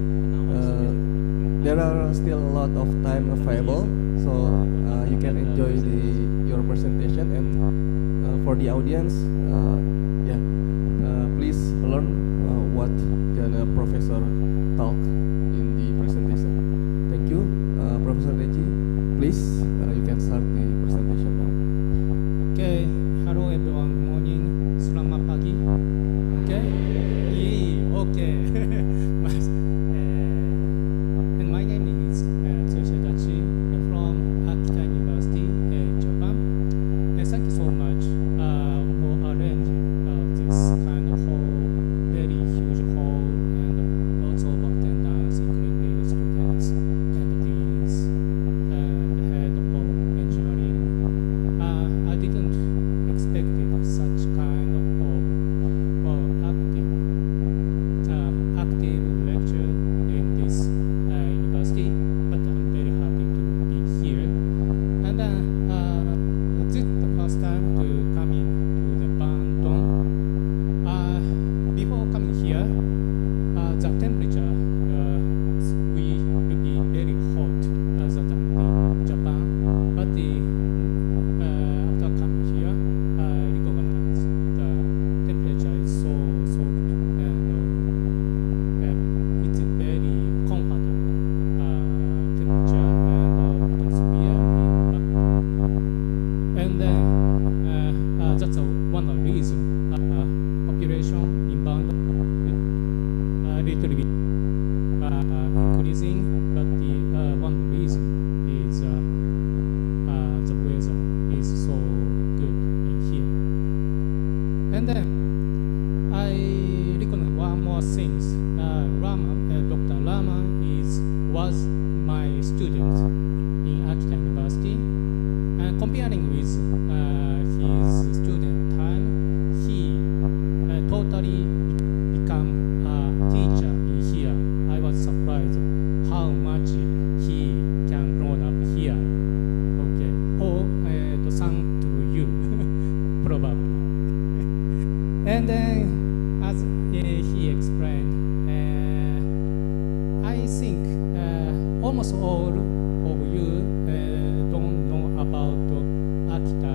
There are still a lot of time available, so you can enjoy your presentation. And for the audience, please learn what the professor talk in the presentation. Thank you, Professor Adachi. Please, you can start the presentation now. Okay, hello everyone. Good morning. Selamat pagi. Okay, okay. And my name is Adachi from Akita University, Japan. And thank you so much for arranging this kind of hall, very huge hall, and lots of attendants, including students and deans and the head of engineering. I didn't expect such kind of active lecture in this university, but I'm very happy to be here. And this is the first time to coming to the Bandung. Before coming here, the temperature will be very hot than in Japan, but after coming here, I recognize the temperature is so soft, and it's a very comfortable temperature and atmosphere. And then that's one of the reasons population in Bandung a little bit increasing, but the one reason is the weather is so good in here. And then I recognize one more thing. Dr. Rahman was my student in Akita University, and comparing with his student time, he totally become a teacher in here. I was surprised how much he can grow up here. Okay, thank to you, probably. almost all of you don't know about Akita.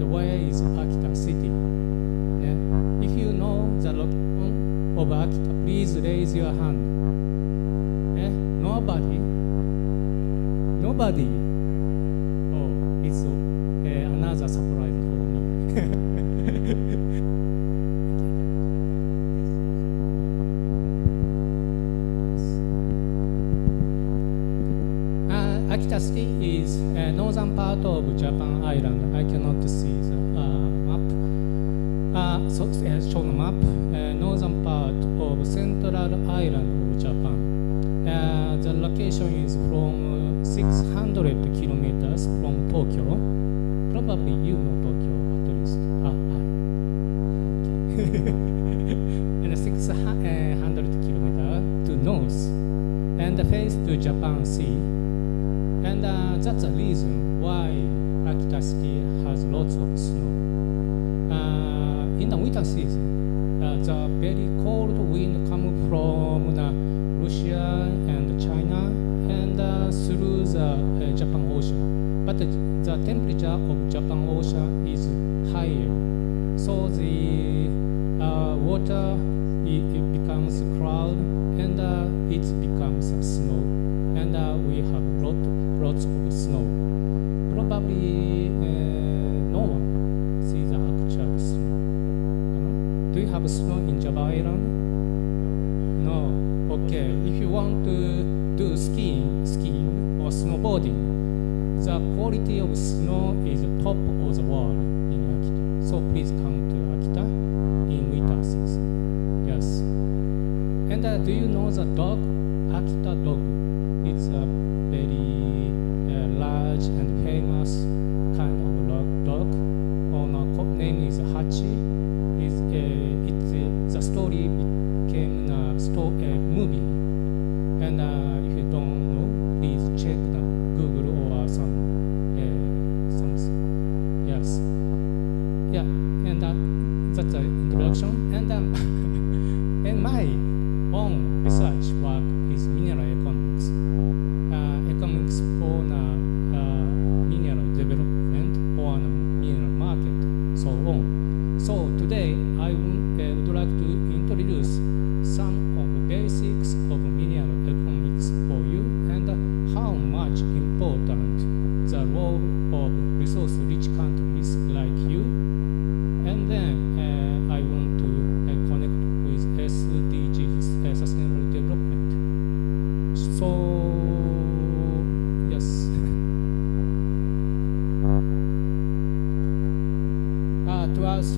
The where is Akita city? If you know the location of Akita, please raise your hand. Nobody? Nobody? Oh, it's another surprise for me. Akita City is northern part of Japan island. I cannot see the map. Show the map. Northern part of central island of Japan. The location is from 600 kilometers from Tokyo. Probably you know Tokyo at least. And 600 kilometers to north and face to Japan Sea. And that's the reason why Akita City has lots of snow. In the winter season, the very cold wind comes from Russia and China and through the Japan Ocean. But the temperature of Japan Ocean is higher, so the water it becomes cloud and it becomes snow, and we have lots of snow. Probably no one sees the actual snow. Do you have snow in Java Island? No. Okay. If you want to do skiing or snowboarding, the quality of snow is top of the world in Akita. So please come to Akita in winter season. Yes. And do you know the dog, Akita dog? It's a very large and famous kind of dog. Name is Hachi. The story became a movie. And if you don't know, please check the Google or something. Yes. Yeah. And that's the introduction. And and my own research work is mineral economics. Economics for mineral development or mineral market, so on. So today I would like to introduce some of the basics of mineral economics for you and how much important the role of resource-rich countries like you. And then I want to connect with SDGs, Sustainable Development. So yes. Towards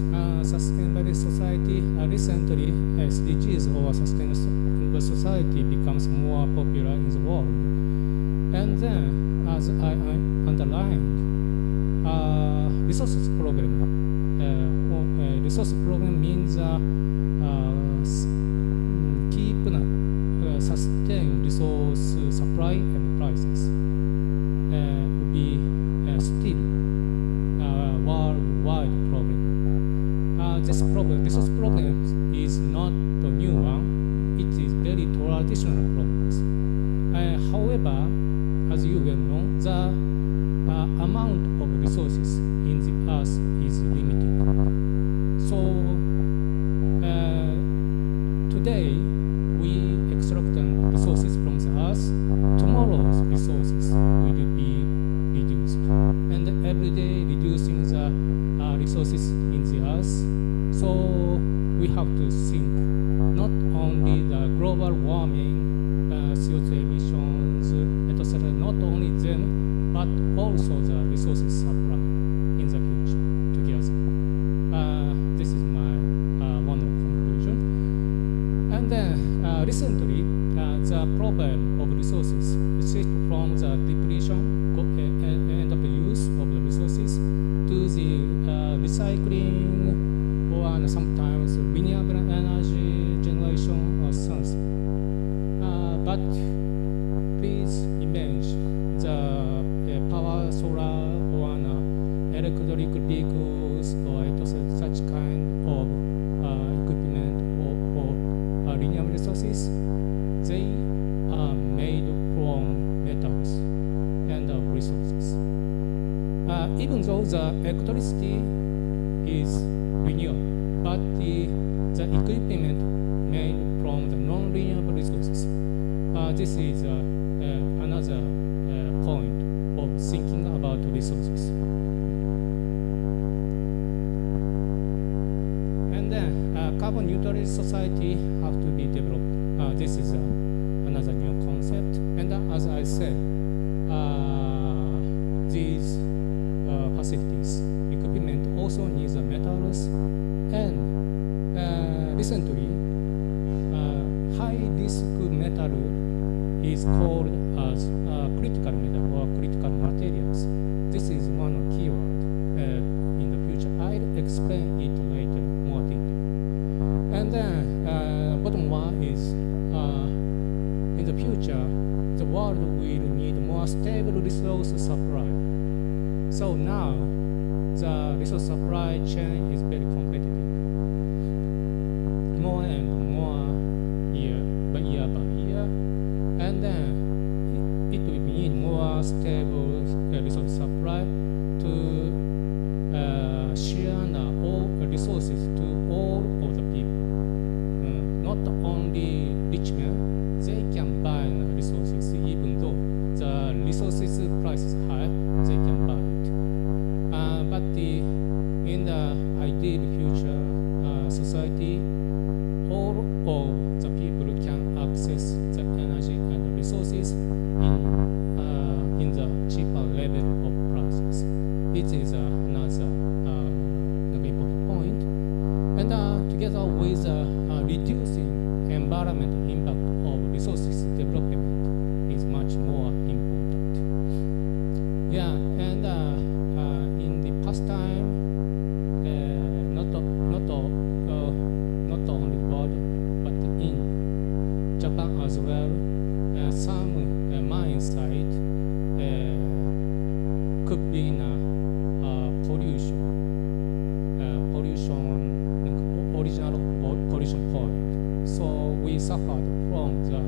sustainable society, recently SDGs or sustainable society becomes more popular in the world. And then, as I underlined, resources problem. Resource problem means keep sustain resource supply and prices will be still worldwide problem. This problem, resource problem, is not the new one. It is very traditional problems. However, as you well know, the amount of resources in the earth is limited. So today we extract resources from the earth. Tomorrow's resources will be reduced, and every day reducing the resources in the earth. So we have to think not only the global warming, CO2 emissions, etc. Not only them, but also the resources supply in the future together. This is my one of conclusion. And then recently, the problem of resources switched from the depletion and the use of the resources to the recycling or sometimes renewable energy generation or something. But please imagine the power solar or electric vehicles or such kind of equipment or renewable resources. They are made from even though the electricity is renewable, but the equipment made from the non-renewable resources. This is another point of thinking about resources. And then carbon neutral society have to be developed. This is another new concept. And as I said, these facilities, equipment also needs metals, and recently, high risk metal is called as critical metal or critical materials. This is one keyword in the future. I'll explain it later more deeply. And then bottom one is in the future, the world will need more stable resource supply. So now, the resource supply chain is very competitive. More and more year by year, and then it will need more stable resource supply to share all resources to all of the people. Not only rich men, they can buy resources even though the resources price is high, they can buy it. But in the ideal future society, all of the people can access the energy and resources in the cheaper level of prices. It is another important point. And together with reducing environmental impact of resources development is much more important. Yeah, and in the past time, not only world, but in Japan as well, some mine site could be in pollution, original pollution point. So we suffered from the,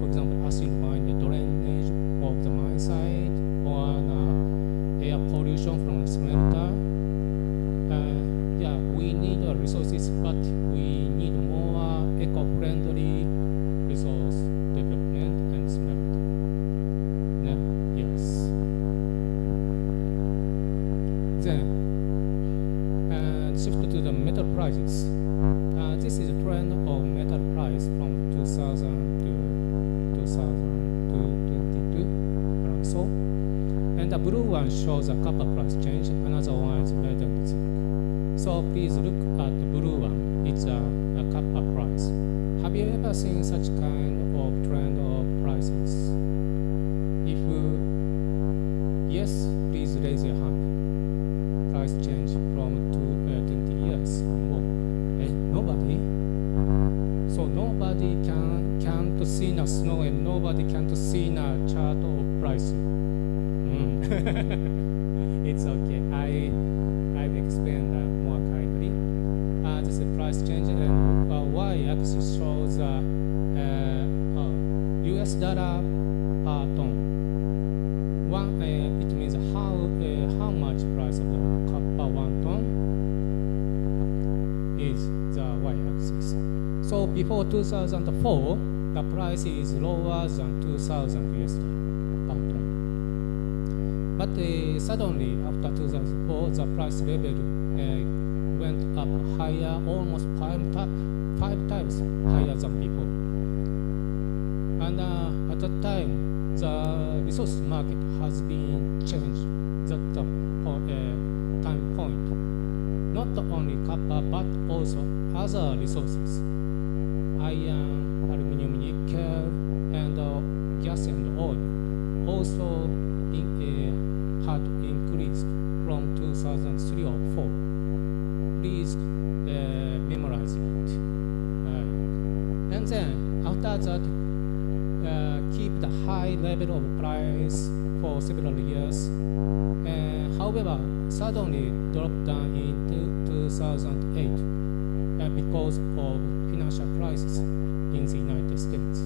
for example, acid mine, the drainage of the mine site, or air pollution from the smelter. Yeah, we need resources, but we need more eco-friendly resource development and smelter. Yeah, yes. Then, shift to the metal prices. This is a trend of metal price from 2000 to 2022, around so. And the blue one shows a copper price change, another one is lead and zinc. So please look at the blue one, it's a copper price. Have you ever seen such kind of trend of prices? If yes, please raise your hand. Price change from 20 years or more. Nobody. So nobody can to see the snow, and nobody can to see the chart of price. It's okay. I've explained that more kindly. This is price change, and y-axis shows U.S. dollar per ton. It means how much price of the copper 1 ton is the y-axis. So before 2004, the price is lower than 2,000 USD per ton. But suddenly, after 2004, the price level went up higher, almost five times higher than before. And at that time, the resource market has been changed at that time point. Not only copper, but also other resources, iron, aluminum, nickel, and gas and oil also had increased from 2003 or 4. Please memorize it. And then after that, keep the high level of price for several years. However, suddenly dropped down in 2008 because of financial crisis in the United States.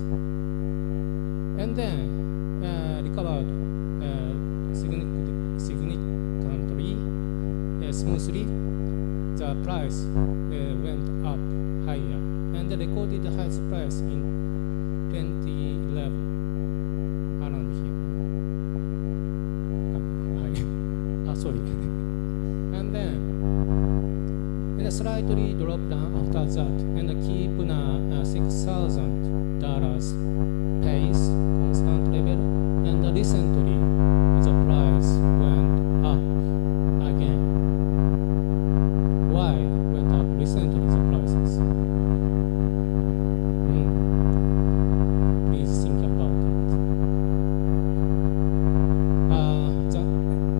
And then recovered smoothly, the price went up higher and recorded the highest price in 2011 around here. Sorry. And then it slightly dropped down after that and keep $6,000 pace constant level, and recently the price went up again. Why went up recently the prices? Please think about it.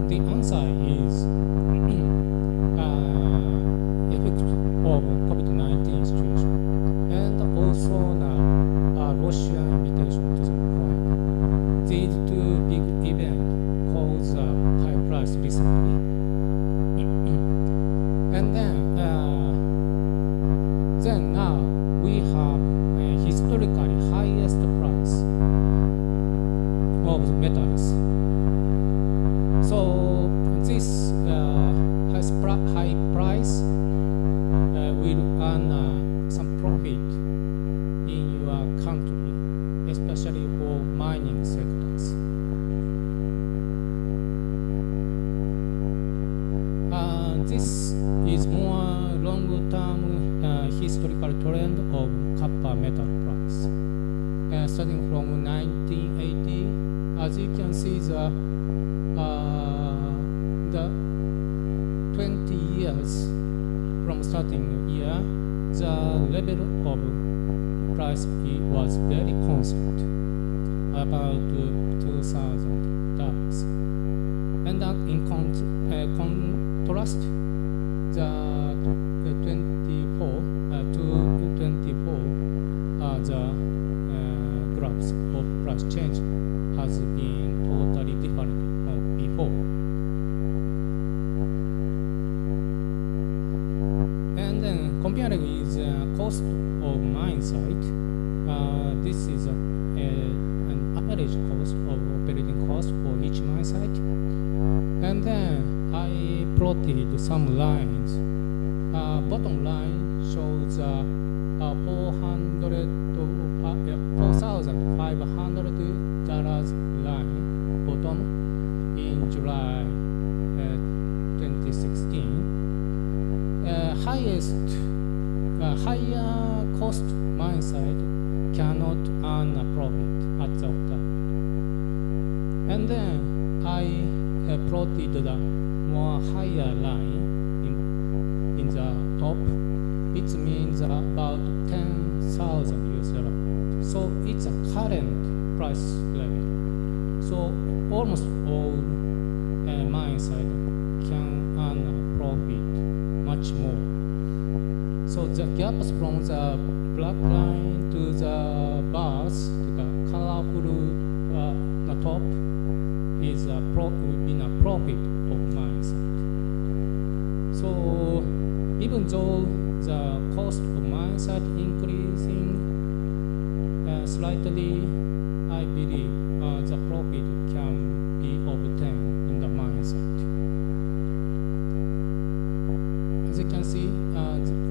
The answer is effect of COVID-19 situation, and also the Russian invitation to the Ukraine. These two big events caused high price recently. And then now we have a historically highest price of the metals. So this high price will earn some profit in your country, especially for mining sectors. This is more long-term historical trend of copper metal price. Starting from 1980, as you can see, the 20 years from starting year, the level of price was very constant, about $2,000. And that in contrast, the 24 the graphs of price change has been totally different from before. And then comparing with the cost of mine site, this is an average cost of operating cost for each mine site. And then I plotted some lines. Bottom line shows $4,500 line bottom in July 2016. Higher cost mine site cannot earn a profit at that time. And then I plotted the more higher line in the top. It means about 10,000 US dollar. So it's a current price level. So almost all mine site can earn a profit much more. So the gaps from the black line to the bars, to the colorful the top, is been a profit of mine site. So even though the cost of mine site increasing slightly, I believe the profit can be obtained in the mine site. As you can see,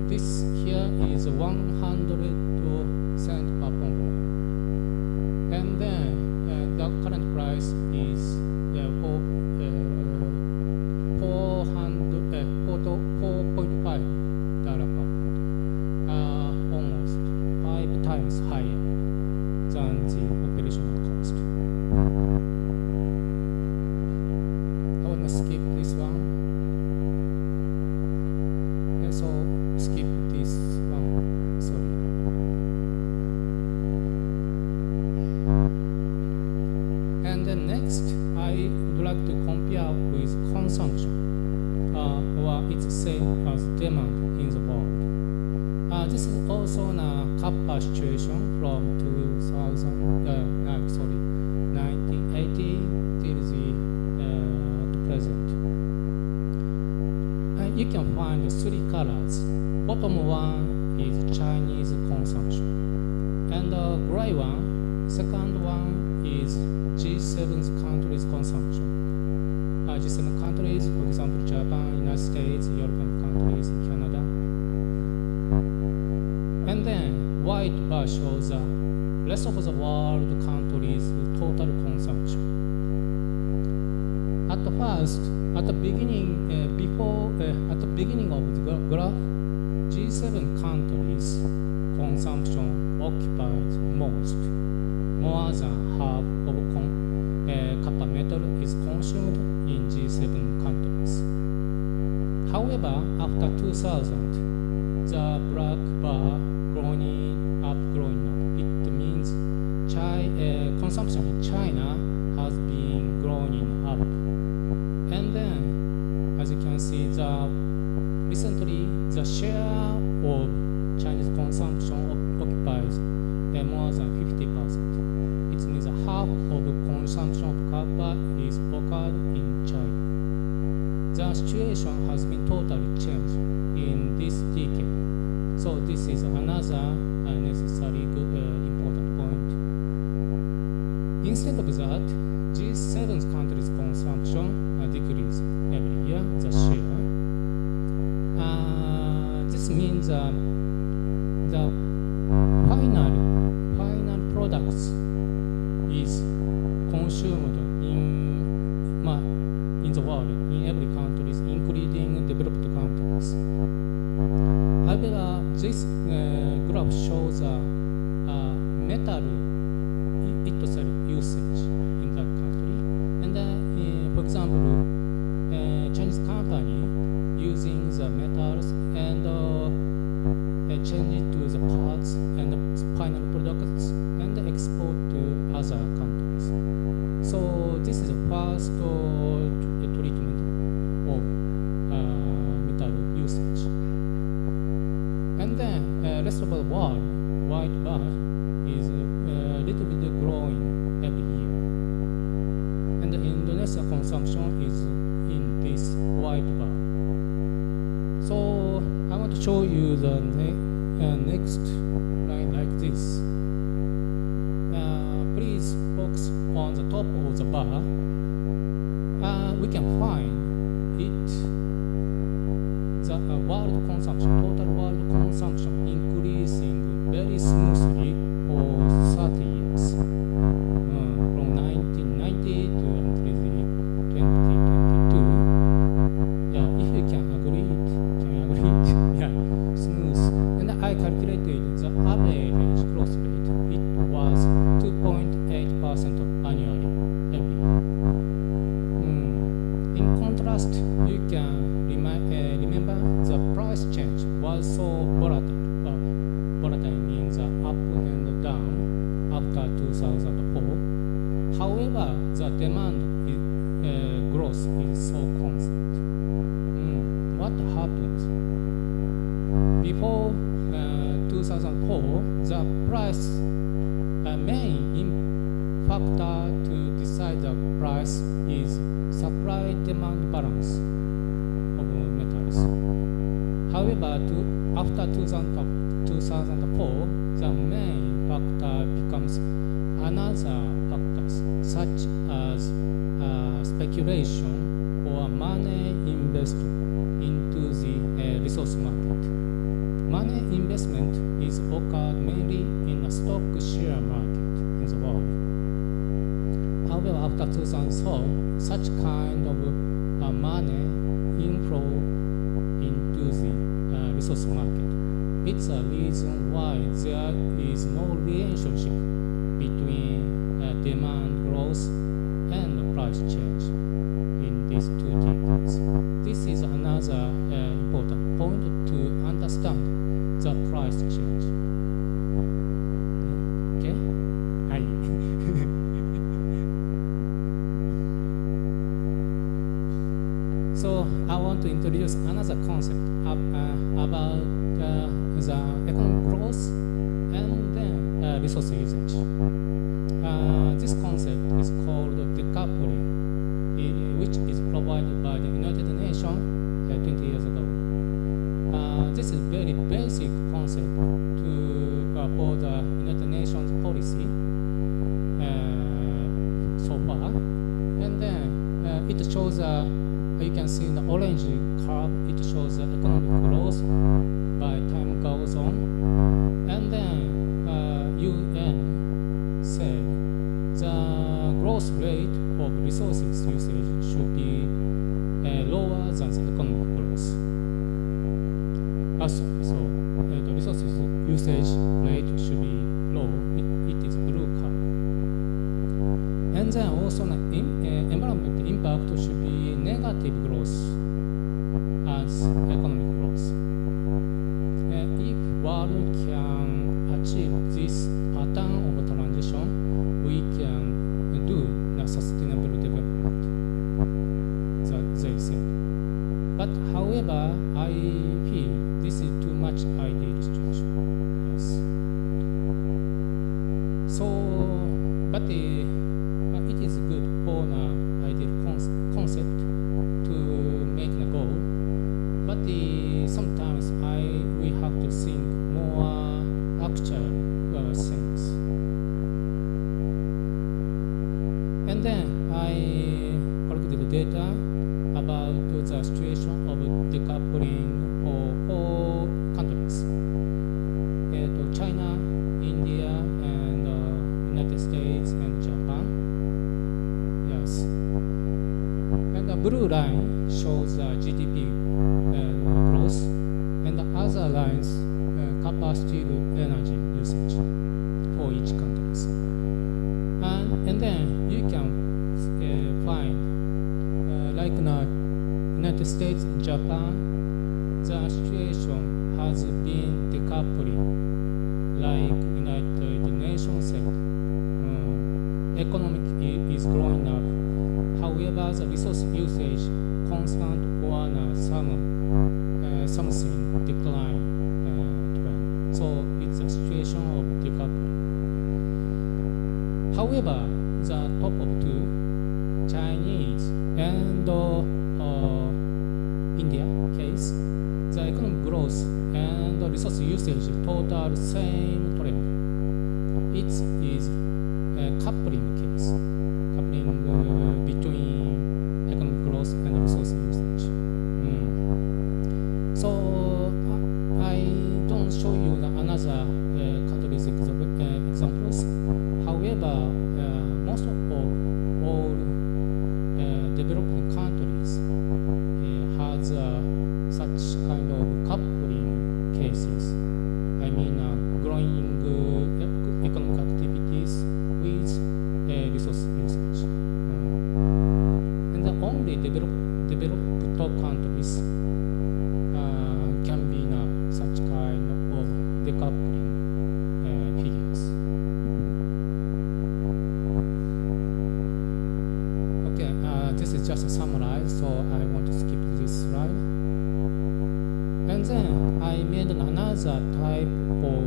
this here is 100 cents per pound, and then the current price is $4.5 per pound, almost 5 times higher than the operational cost. I want to skip this one. And so skip this one. Sorry. And then next, I would like to compare with consumption, or it's same as demand in the world. This is also a copper situation from 1980 till the present. You can find 3 colors. Bottom one is Chinese consumption, and the gray one, second one is G7 countries consumption. G7 countries, for example, Japan, United States, European countries, Canada. And then white bar shows the rest of the world countries' total consumption. At the first, at the beginning of the graph, G7 countries' consumption occupies more than half of copper metal is consumed in G7 countries. However, after 2000, the black bar growing up. It means consumption in China has been growing up. And then, as you can see, recently the share of Chinese consumption occupies more than 50%. It means half of consumption of copper is occurred in China. The situation has been totally changed in this decade. So this is another necessary important point. Instead of that, G7 countries' consumption decreases every year, the share. This means the final products is consumed in the world, in every country, including developed countries. However, this graph shows metal itself usage in that country. And for example, Chinese company using the metals and change it to the parts and the final products and export to other countries. So this is the first treatment of metal usage. And then rest of the world, white bar is a little bit growing every year. And the Indonesia consumption is in this white bar. So I want to show you the next line like this. Please focus on the top of the bar. We can find it, the world consumption, total world consumption increasing very smoothly for 30 years. From 1990 to 2022. If you can agree it, yeah, smooth. And I calculated the average growth rate. It was 2.8% annually every year. In contrast, you can remember the price change was so volatile. Volatile means up and down after 2004. However, the demand growth is so constant. What happens? Before 2004, the price main factor to decide the price is supply-demand balance of metals. However, after 2004, the main factor becomes another factors such as speculation or money invested into the resource market. Money investment is occurred mainly in a stock share market in the world. However, after 2004, such kind of money inflow into the resource market. It's a reason why there is no relationship between demand growth and price change in these two decades. This is another important point to understand the price change. Okay? Hi. So I want to introduce another concept about the economic growth and then resource usage. This concept is called decoupling, which is provided by the United Nations 20 years ago. This is very basic concept for the United Nations policy so far, and then it shows you can see in the orange curve. It shows economic growth by time goes on, and then UN said the growth rate of resources usage should be lower than the economic growth. So the resources usage rate should be low. It is blue curve. And then also the environmental impact should be negative growth as economic growth. If world can achieve this pattern of transition, we can do the sustainable development, they said. But however, I feel this is too much ideal situation. Yes. So, but it is good for an ideal concept to make the goal. But sometimes we have to think more actual things. And then I collected data about the situation of decoupling for 4 countries: China, India, and United States and Japan. Yes. And the blue line shows the GDP growth, and the other lines copper steel energy usage for each countries. And then you can find like in the United States and Japan, the situation has been decoupling, like United Nations said. Economic is growing up. However, the resource usage constant or something decline trend. So it's a situation of decoupling. However, the top of 2, Chinese and India case, the economic growth and resource usage total same trend. It is a coupling case, coupling between economic growth and resource usage. So I don't show you another country's examples. However, most of all developing countries has such kind of coupling cases. I mean, growing economic activities with resource usage. And the only developed countries can be such kind of decoupling figures. Okay, this is just a summary, so I want to skip this slide. And then I made another type of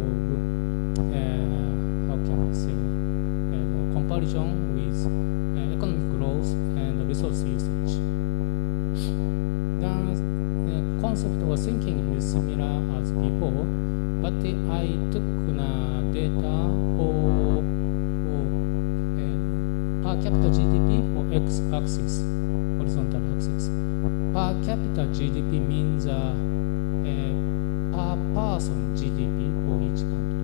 how can I say comparison with economic growth and resource usage. The concept of thinking is similar as before, but I took data for per capita GDP for x-axis, horizontal axis. Per capita GDP means per person GDP for each country.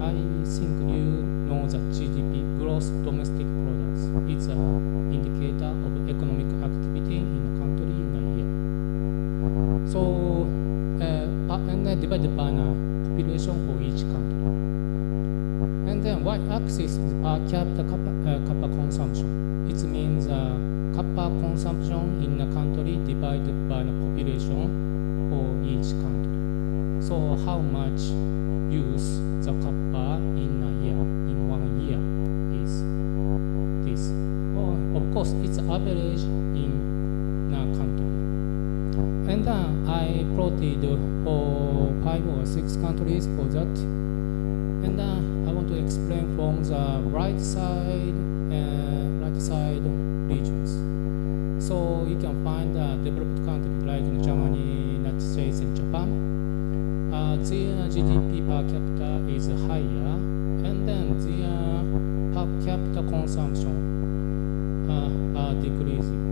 I think you know that GDP, gross domestic products, is an indicator of economic activity in a country in a year. So, and then divided by population for each country. And then y-axis is per capita copper consumption. It means copper consumption in a country divided by the population for each country. So how much use the copper in a year, in 1 year, is this. Well, of course, it's average in a country. And then I plotted for 5 or 6 countries for that. And then I want to explain from the right side regions. So you can find developed countries like Germany, United States, and Japan. Their GDP per capita is higher, and then their per capita consumption are decreasing.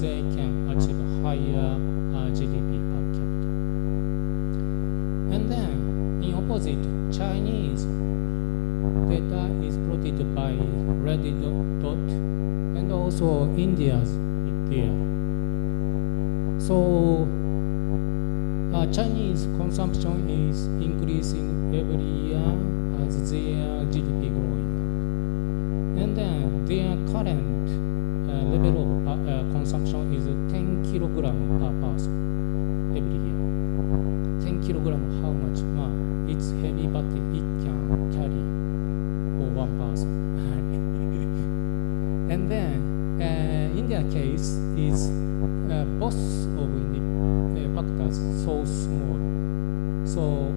they can achieve a higher GDP per capita. And then, in opposite, Chinese data is plotted by red dot, and also India's is there. So Chinese consumption is increasing every year as their GDP growing. And then their current level of consumption is 10 kilogram per person every year. 10 kilogram, how much? It's heavy, but it can carry for one person. And then in their case is both of the factors so small, so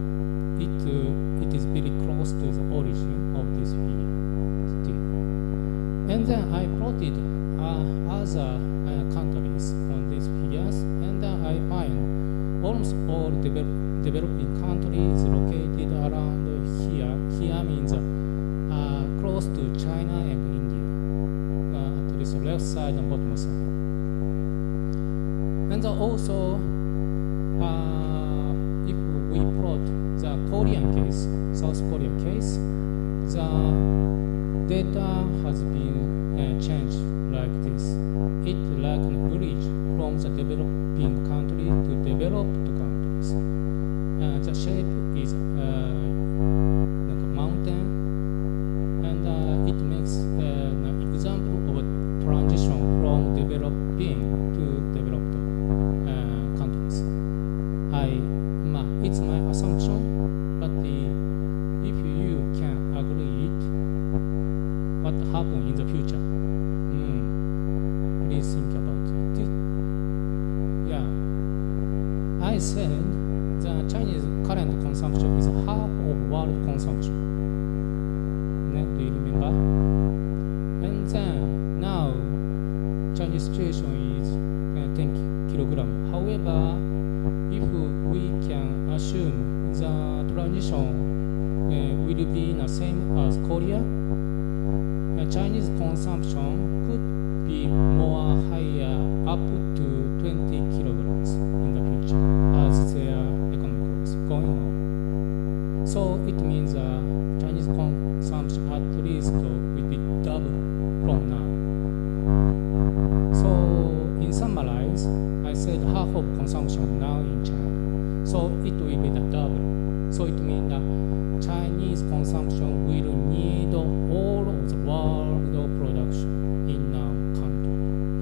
it is very close to the origin of this figure. And then I plotted other countries on these figures, and I find almost all developing countries located around here. Here means close to China and India, at least left side and bottom side. And also, if we plot the Korean case, South Korean case, the data has been changed like this. It like a bridge from the developing country to developed countries. The shape is like a mountain, and it makes an example of a transition from developing to developed countries. It's my assumption, but if you can agree it, what happen in the future? Please think about it. Yeah, I said the Chinese current consumption is half of world consumption. Do you remember? And then now Chinese situation is 10 kilogram. However, if we can assume the transition will be the same as Korea, Chinese consumption could be more higher, up to 20 kilograms in the future as their economic growth going on. So it means Chinese consumption at least will be double from now. So in summarize, I said half of consumption now in China. So it will be the double. So it means that Chinese consumption will need all of the world production in our country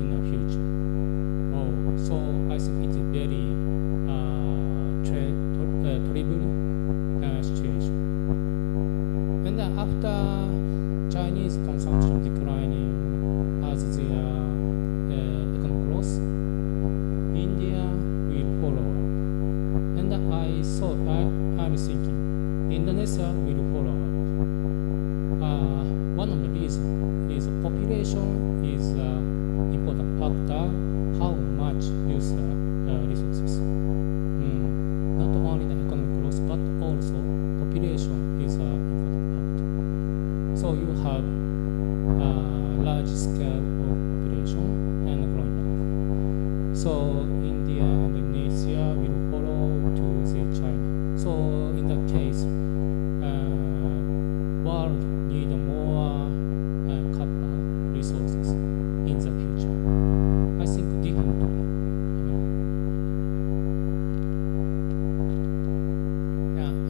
in the future. So I think it's a very terrible situation. And then after Chinese consumption declining as their economic growth, India will follow up. And I'm thinking Indonesia will follow up. One of the reasons is population is an important factor, how much use resources. Not only the economic growth, but also population is an important factor. So you have a large scale of population and growing up. So India and Indonesia will follow to the China. So in that case, world need more copper resources in the future. I think differently.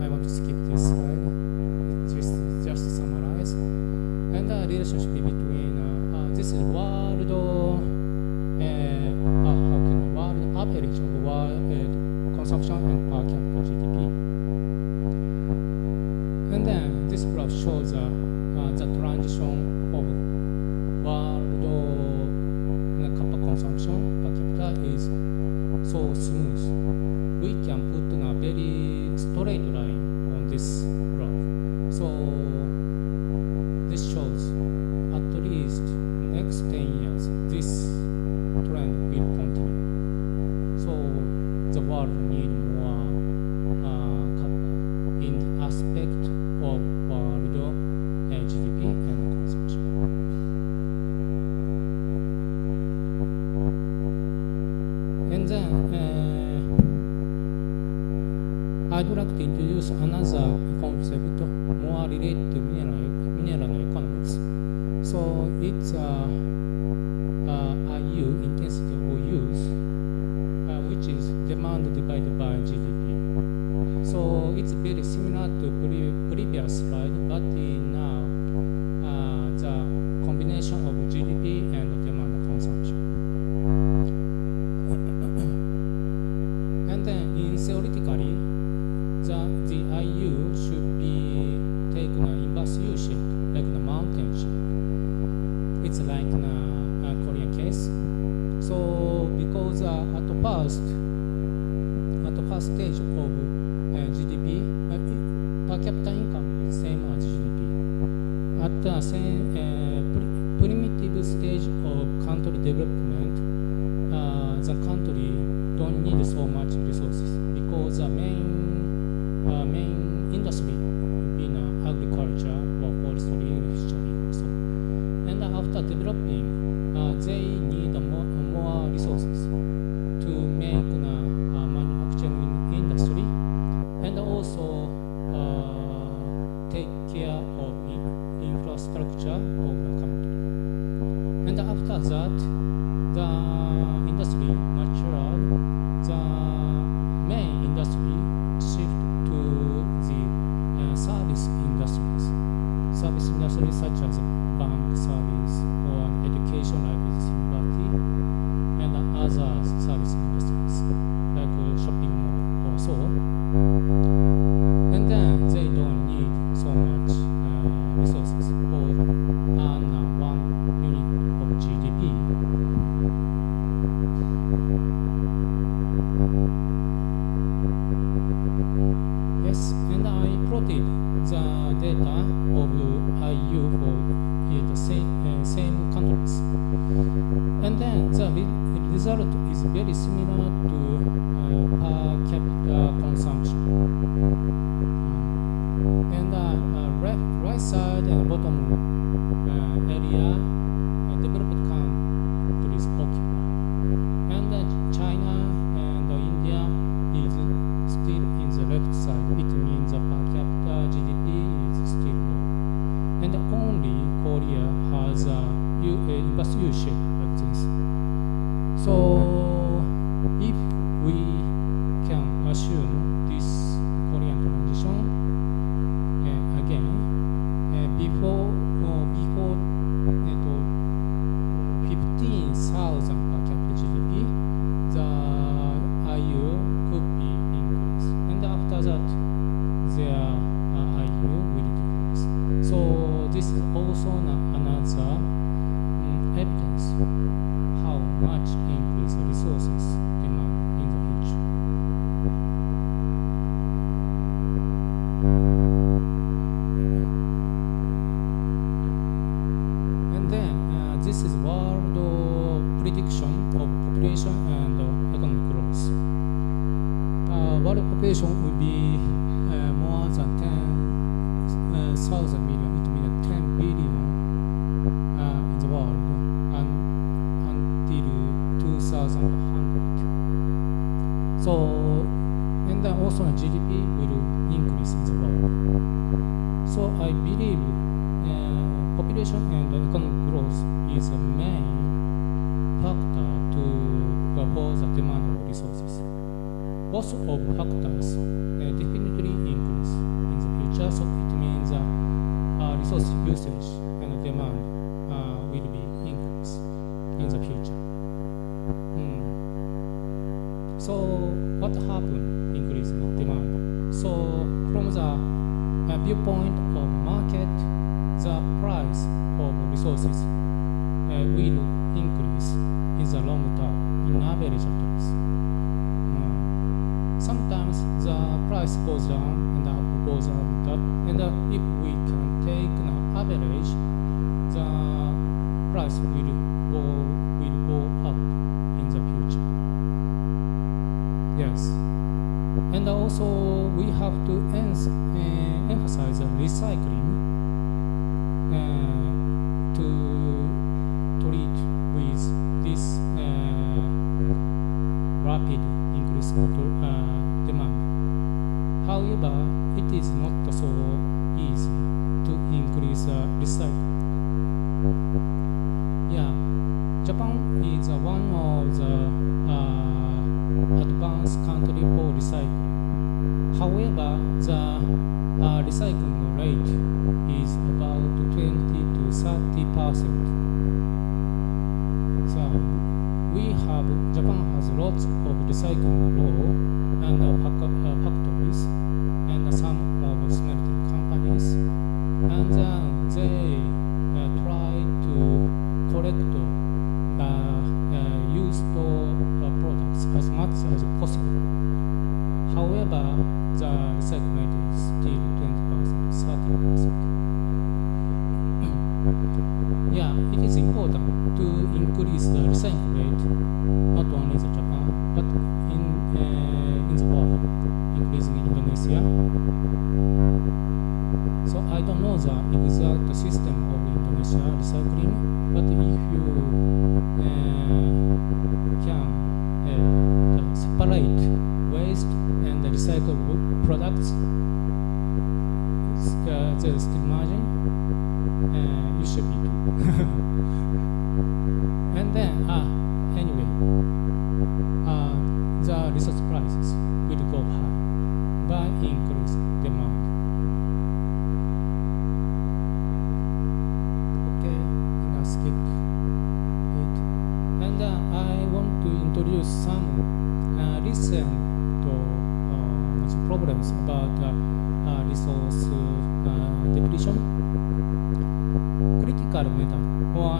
I want to skip this slide. Just to summarize. And the relationship between this is world average of world consumption and per capita GDP. And then this graph shows the transition of world copper consumption per capita is so smooth. We can put a very straight line on this graph. So this shows at least next 10 years this trend will continue. So the world need more copper in the aspect of world GDP and consumption. I'd like to introduce another concept more related to mineral economics. So it's IU, intensity or use, which is demand divided by GDP. So it's very similar to previous slide, but now the combination of GDP and demand consumption. And then in theoretically, the IU should be taken in inverse U shape, like the mountain shape. It's like a Korean case. So because at the first stage of GDP, per capita income is same as GDP. At the same primitive stage of country development, the country don't need so much resources because the main industry being agriculture or forestry fishery also. And after developing, they need more resources to make manufacturing industry and also take care of infrastructure of the country. And after that, the industry matured, the main industry shift to the service industries. Service industries such as bank service or education like university and other service industries like shopping mall or so. And then they don't need so much resources for earn 1 unit of GDP. Yes, and I plotted the data of IU for the same countries. And then the result is very similar to per capita consumption. And right side and bottom area developed countries occupy. And China and India is still in the left side. It means the per capita GDP is still low. And only Korea has a inverse U shape like this. So if we can assume this Korean transition again, before 15,000 per capita GDP, the IU could be increased, and after that, their IU will decrease. So this is also another evidence how much increase resources demand in the future. And then this is world prediction of population and economic growth. World population will be more than 10,000 million. It means 10 billion in the world until 2100. So, and then also GDP will increase in the world. So I believe population and economic growth is a main factor for the demand of resources. Both of factors definitely increase in the future, so it means resource usage and demand will be increased in the future. So what happened increase in demand? So from the viewpoint of market, the price of resources will increase in the long term in average terms. Sometimes the price goes down and up goes up, and if we can take an average, the price will go up in the future. Yes, and also we have to emphasize recycling to treat with this rapid increase demand. However, it is not so easy to increase recycling. Yeah, Japan is one of the advanced country for recycling. However, the recycling rate is about 20 to 30%. So Japan has lots of recycling law and factories and some of smelting companies, and then they try to collect the used products as much as possible. However, the recycling rate is still 20%, 30%. Yeah, it is important to increase the recycling rate, not only in Japan, but in the world, including Indonesia. So I don't know the exact system of Indonesia recycling, but if you can separate waste and the recycled products, there is still margin. You should be too. And then, anyway, the resource prices will go high by increased demand. Okay, I'm gonna skip it. And I want to introduce some recent problems about resource depletion. Critical metal or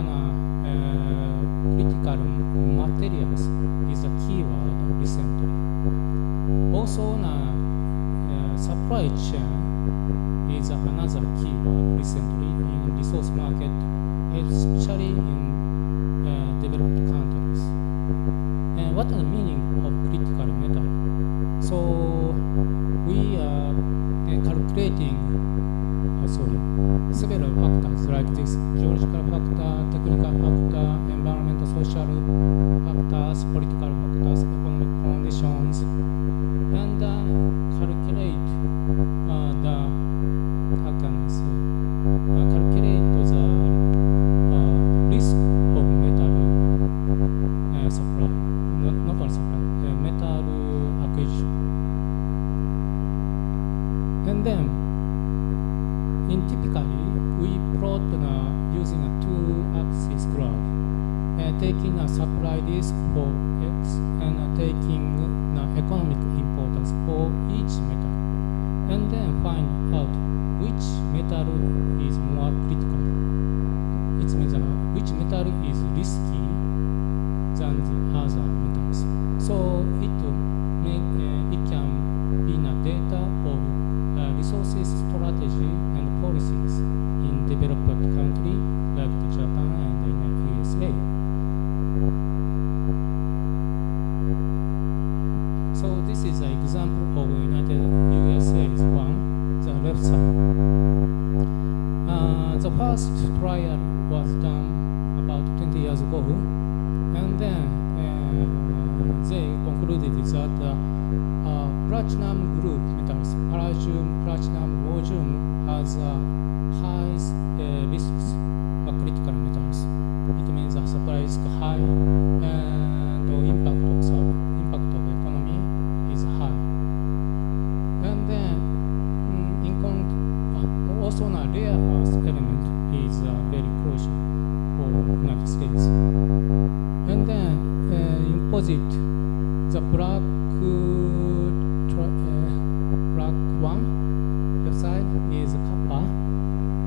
critical materials is a keyword recently. Also, supply chain is another keyword recently in resource market, especially in developed countries. And what is the meaning of critical metal? So we are calculating several factors like this: geological factor, technical factor, environmental, social factors, political factors, economic conditions, and calculate the risk of metal supply, not only supply, metal acquisition. And then, typically, we plot using a two-axis graph, taking a supply risk for X and taking the economic importance for each metal, and then find out which metal is more critical. It means which metal is risky than the other metals. So it can be a data of resources strategy and policies in developed countries like Japan and the USA. So this is an example of United USA's one, the left side. The first trial was done about 20 years ago, and then they concluded that platinum group metals, palladium, platinum, rhodium, has high risks of critical metals. It means the supply is high and the impact of economy is high. And then also a rare earth element is very crucial for United States. And then imposite the black one, left side is copper.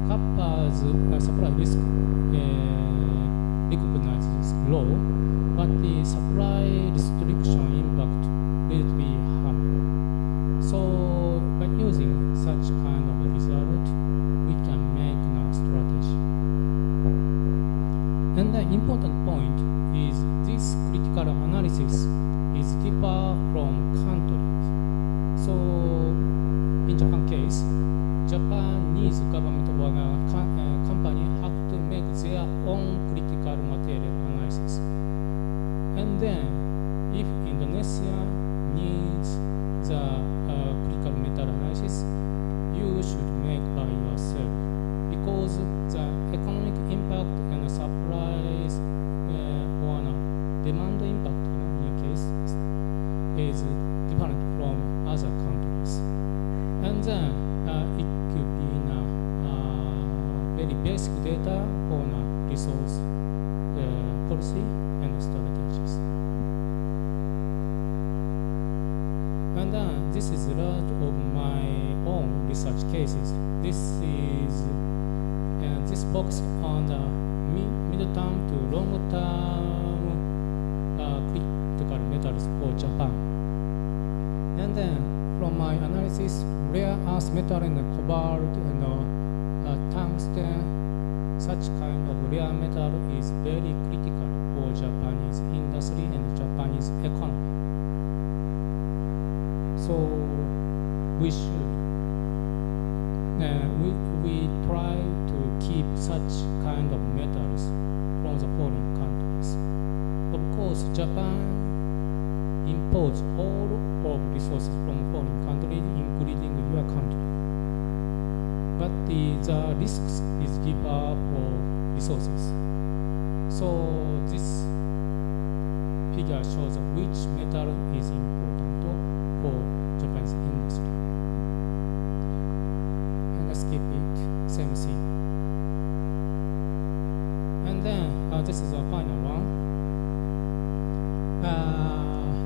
Copper's supply risk recognizes low, but the supply restriction impact will be high. So by using such kind of result, we can make a strategy. And the important point is this critical analysis is differ from countries. So in Japan case, Japanese government or company have to make their own critical material analysis. And then if Indonesia need then it could be very basic data for resource policy and strategies. And this is a lot of my own research cases. This box on the mid-term to long-term critical metals for Japan. And then from my analysis, rare earth metal and cobalt and tungsten, such kind of rare metal is very critical for Japanese industry and Japanese economy. So we should we try to keep such kind of metals from the foreign countries. Of course, Japan imports all of resources from foreign countries, including your country. But the risks is deeper for resources. So this figure shows which metal is important for Japan's industry. And let's skip it, same thing. And then this is the final one.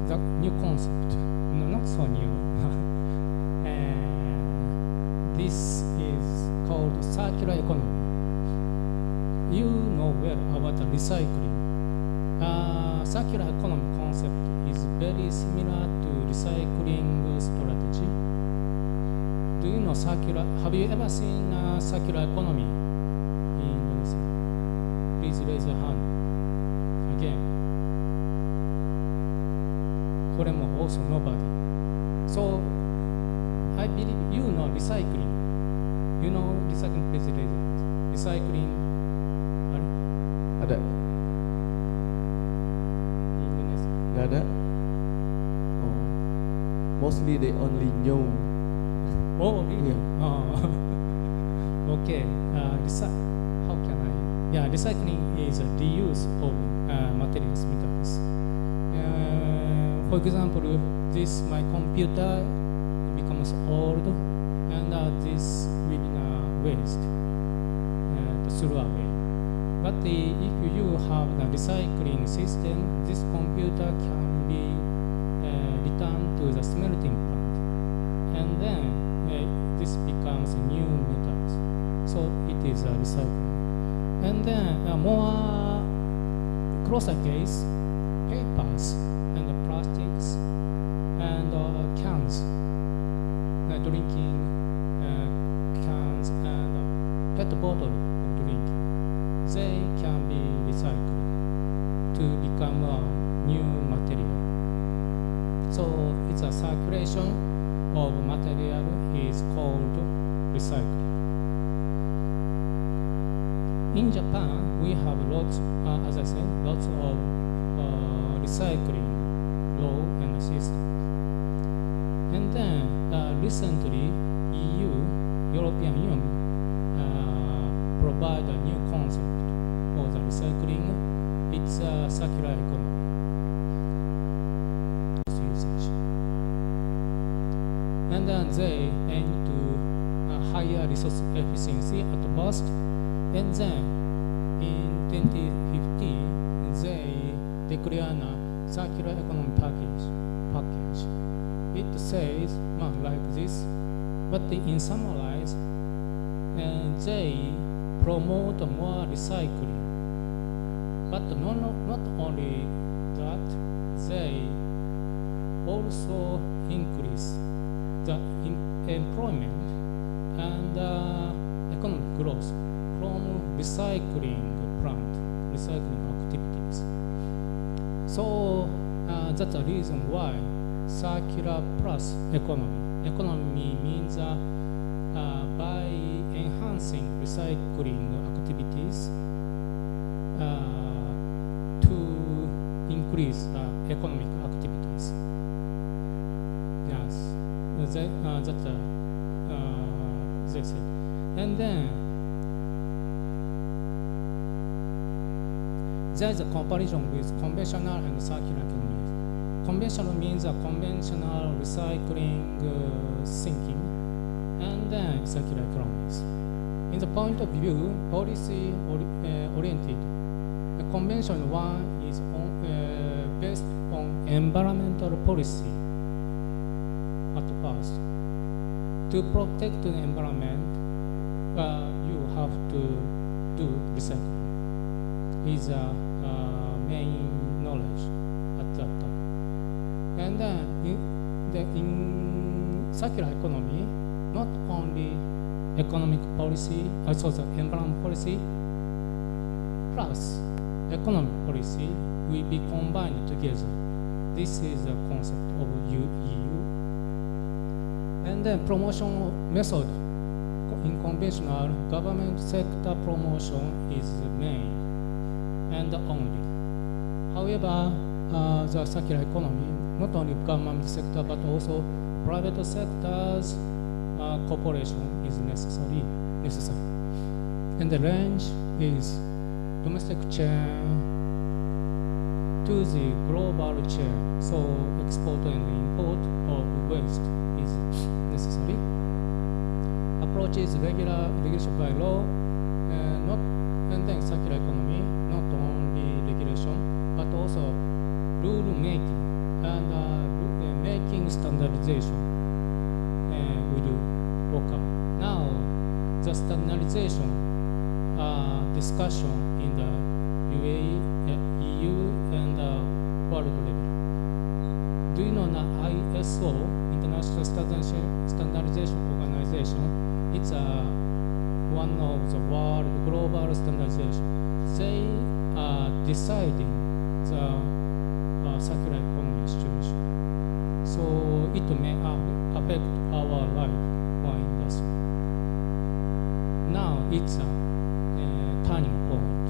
The new concept, no, not so new. This is called circular economy. You know well about the recycling. Circular economy concept is very similar to recycling strategy. Do you know circular? Have you ever seen circular economy in Indonesia? Please raise your hand. Again. Also nobody. So I believe you know recycling. You know recycling, please raise your hand. Recycling. Ada? Nggak ada? Oh. Mostly they only know. Oh, really? Yeah. Oh. Okay. How can I? Yeah, recycling is a reuse of materials, metals. For example, this my computer becomes old, and this will waste throw away. But if you have the recycling system, this computer can be returned to the smelting plant, and then this becomes new metals. So it is a recycling. And then more closer case, papers and plastics and cans, drinking cans and pet bottle of drinking. They can be recycled to become a new material. So it's a circulation of material is called recycling. In Japan, we have lots, as I said, lots of recycling law and system. And then recently, EU, European Union, provide a new concept for the recycling. It's a circular economy. Usage. And then they aim to higher resource efficiency at first, and then in 2015 they declare a circular economy package. It says like this, but in summarize, they promote more recycling. But not only that, they also increase the employment and economic growth from recycling activities. So that's the reason why circular plus economy. Economy means by enhancing recycling activities to increase economic activities. Yes, that's they said. And then there is a comparison with conventional and circular economy. Conventional means a conventional recycling thinking, and then circular economies. In the point of view, policy oriented, the convention one is based on environmental policy at first. To protect the environment, you have to do recycling. Is main knowledge at that time. And then in circular economy, not only economic policy, also the environment policy, plus economic policy will be combined together. This is the concept of EU. And then promotion method. In conventional, government sector promotion is the main and only. However, the circular economy, not only government sector but also private sectors, cooperation is necessary. And the range is domestic chain to the global chain. So export and import of waste is necessary. Approach is regulation by law, and then circular economy, not only regulation, but also rule making and making standardization with local. Now, the standardization discussion in the EU and world level. Do you know that ISO, International Standardization Organization, it's one of the world global standardization. They are deciding the circular economy situation. So it may affect our life or industry. Now it's a turning point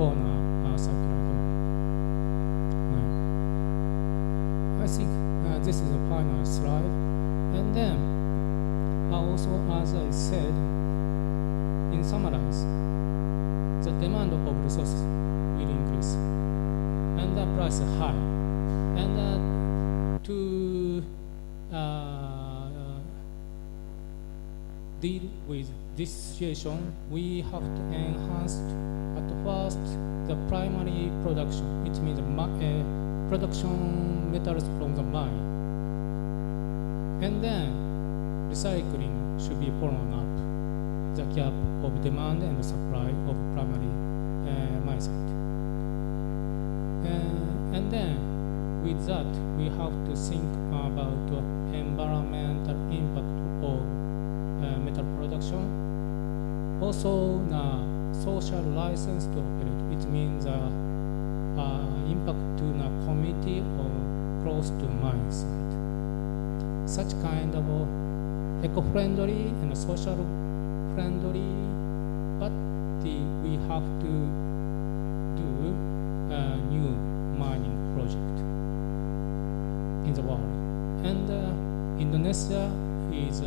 on circular economy. I think this is the final slide. And then also, as I said, in summarize, the demand of resources will increase and the price is high. And to deal with this situation, we have to enhance at first the primary production. It means production metals from the mine. And then recycling should be followed up the gap of demand and supply of primary mine site. And then with that, we have to think about environmental impact of metal production. Also, the social license to operate. It means impact to the community or close to mine site. Such kind of eco-friendly and social friendly, but we have to do a new mining project in the world. And Indonesia is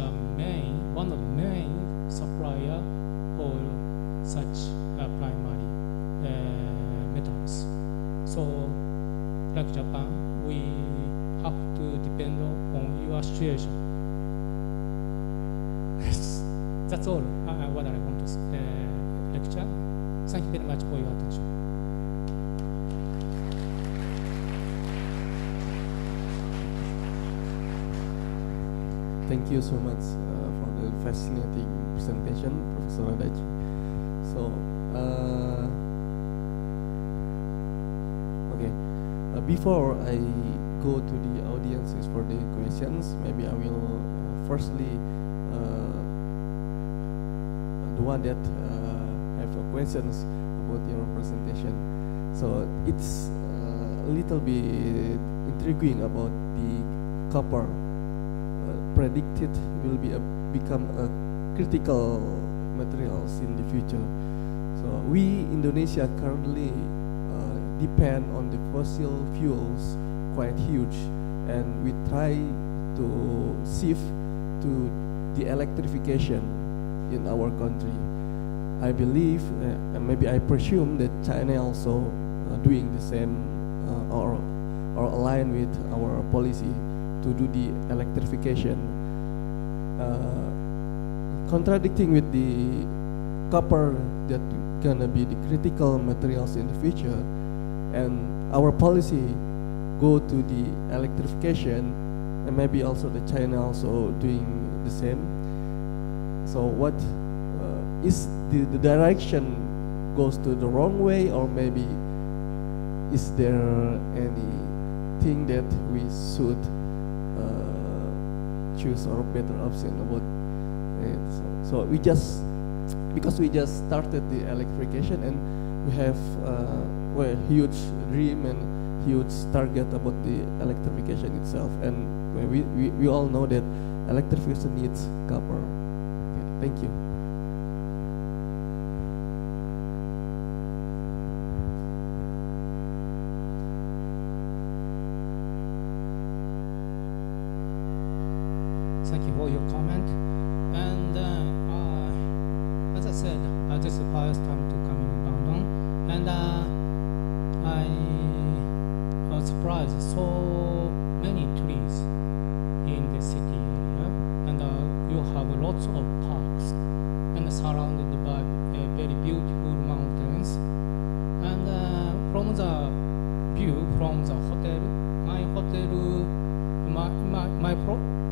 one of the main supplier for such primary metals. So, like Japan, we have to depend on your situation. Yes, that's all what I want to lecture. Thank you very much for your attention. Thank you so much for the fascinating presentation, Professor Adachi. So, okay, before I go to the audiences for the questions, maybe I will firstly the one that have questions about your presentation. So it's a little bit intriguing about the copper. Predicted will become a critical materials in the future. So we Indonesia currently depend on the fossil fuels quite huge, and we try to shift to the electrification in our country. I believe, and maybe I presume that China also doing the same or align with our policy to do the electrification. contradicting with the copper that gonna be the critical materials in the future, and our policy go to the electrification, and maybe also the China also doing the same. So what is the direction goes to the wrong way, or maybe is there anything that we should choose or better option about it? So we just, because we just started the electrification and we have well, huge dream and huge target about the electrification itself, and we all know that electrification needs copper. Okay, thank you. Thank you for your comment. And as I said, this is the first time to come in London, and I was surprised so many trees in the city area, and you have lots of parks and surrounded by very beautiful mountains. And from the view from the hotel, my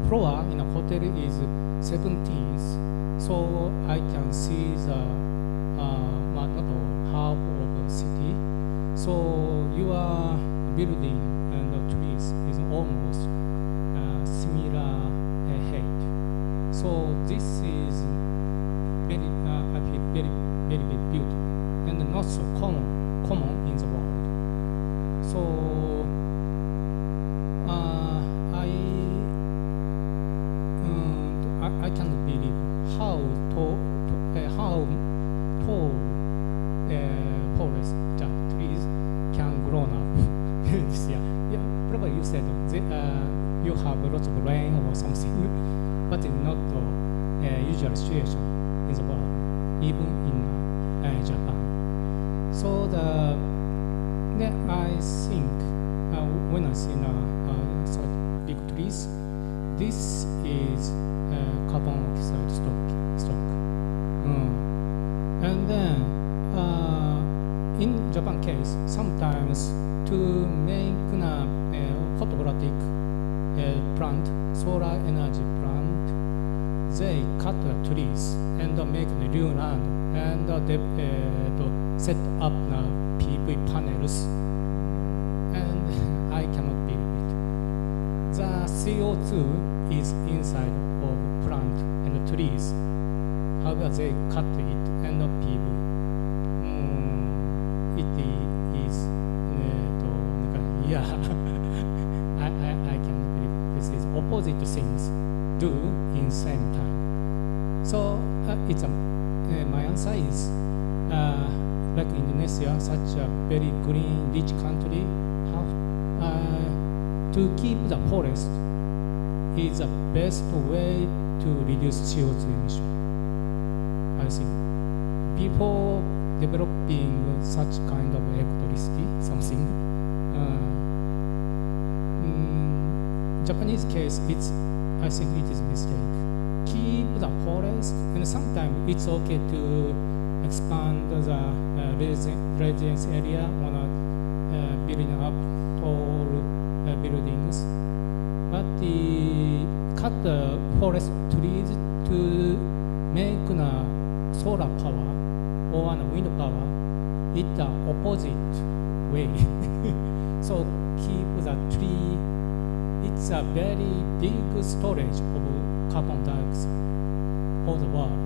floor in a hotel is 17th, so I can see the not half of the city. So your building and the trees is almost similar height. So this is very I feel very beautiful and not so common in the world. So I can't believe how tall forest that trees can grow up this year. Yeah, probably you said you have lots of rain or something, but it's not the usual situation in the world, even in Japan. So I think when I see such big trees, this is carbon oxide stock. And then in Japan case, sometimes to make a photovoltaic plant, solar energy plant, they cut the trees and make the new land and set up the PV panels. And I cannot believe it. The CO2 is inside of plant and the trees. How do they cut it and the PV? It is yeah. I cannot believe this is opposite things do in same time. So it's my answer is like Indonesia, such a very green, rich country, to keep the forest is the best way to reduce CO2 emission. I think before developing such kind of electricity, something, Japanese case, I think it is a mistake. Keep the forest, and sometimes it's okay to expand the residence area on building up tall buildings, but cut the forest trees to make solar power or wind power. It's the opposite way. So keep the tree. It's a very big storage of carbon dioxide for the world.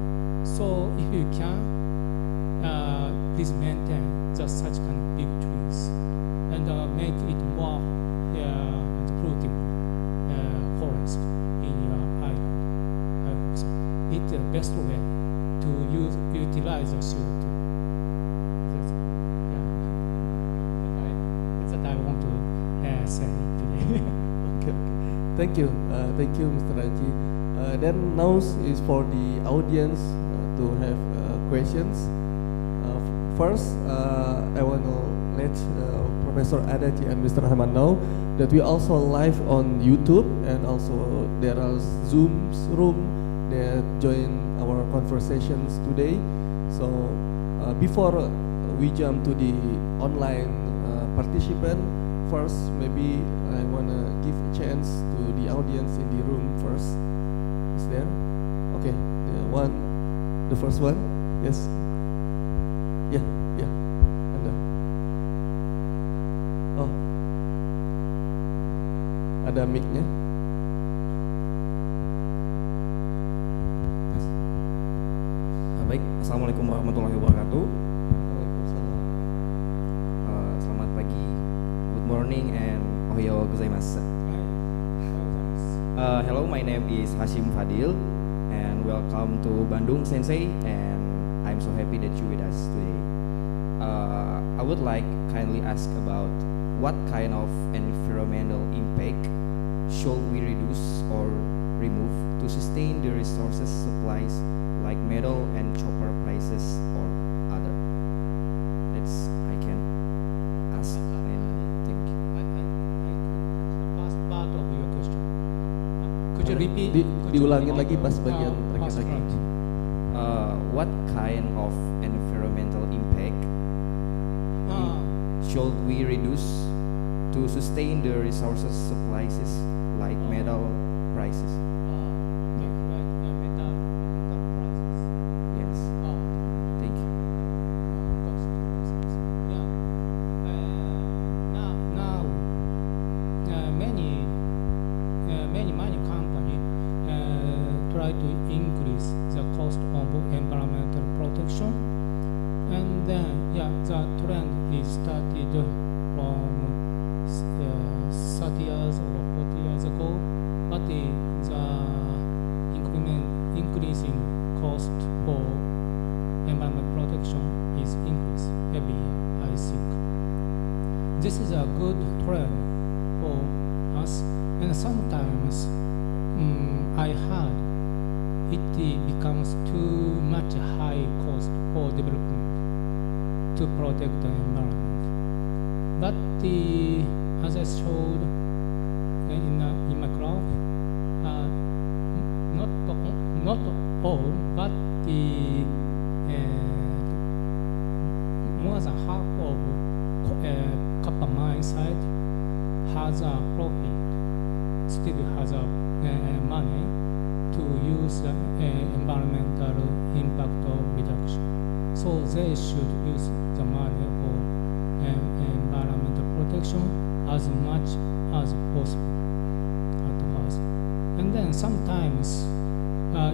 So if you can, please maintain just such kind of big trees and make it more fruitful forest in your island. I hope so. It's the best way to utilize the CO2. That's what I want to say today. Okay. Thank you, Mr. Raji. Then now is for the audience to have questions. First, I want to let Professor Adachi and Mr. Rahman know that we also live on YouTube, and also there are Zoom room that join our conversations today. So before we jump to the online participant, first maybe I wanna give a chance to the audience in the room first. Is there? Okay, the first one. Yes. Yeah. And oh, ada mic-nya. Baik, Assalamualaikum warahmatullahi wabarakatuh. Selamat pagi, good morning, and ohayo gozaimasu. Hello, my name is Hashim Fadil, and welcome to Bandung Sensei, and I'm so happy that you with us today. I would like kindly ask about what kind of environmental impact should we reduce or remove to sustain the resources supplies like metal and copper prices or other. That's I can ask and think. First part of your question. Could you repeat? Diulangin lagi pas bagian terakhir lagi. What kind of environmental impact should we reduce to sustain the resources supplies like metal prices? Yes. Thank you. Now, many mining company try to increase the cost of environmental protection, and then the trend is started from 30 years or 40 years ago, but the increasing cost for environment protection is increased every year, I think. This is a good trend for us, and sometimes I heard it becomes too much high cost for development to protect the environment. But as I showed in my graph, not all, but more than half of copper mine site has a profit, still has a money to use environmental impact reduction. So they should use the money for environmental protection as much as possible at first. And then sometimes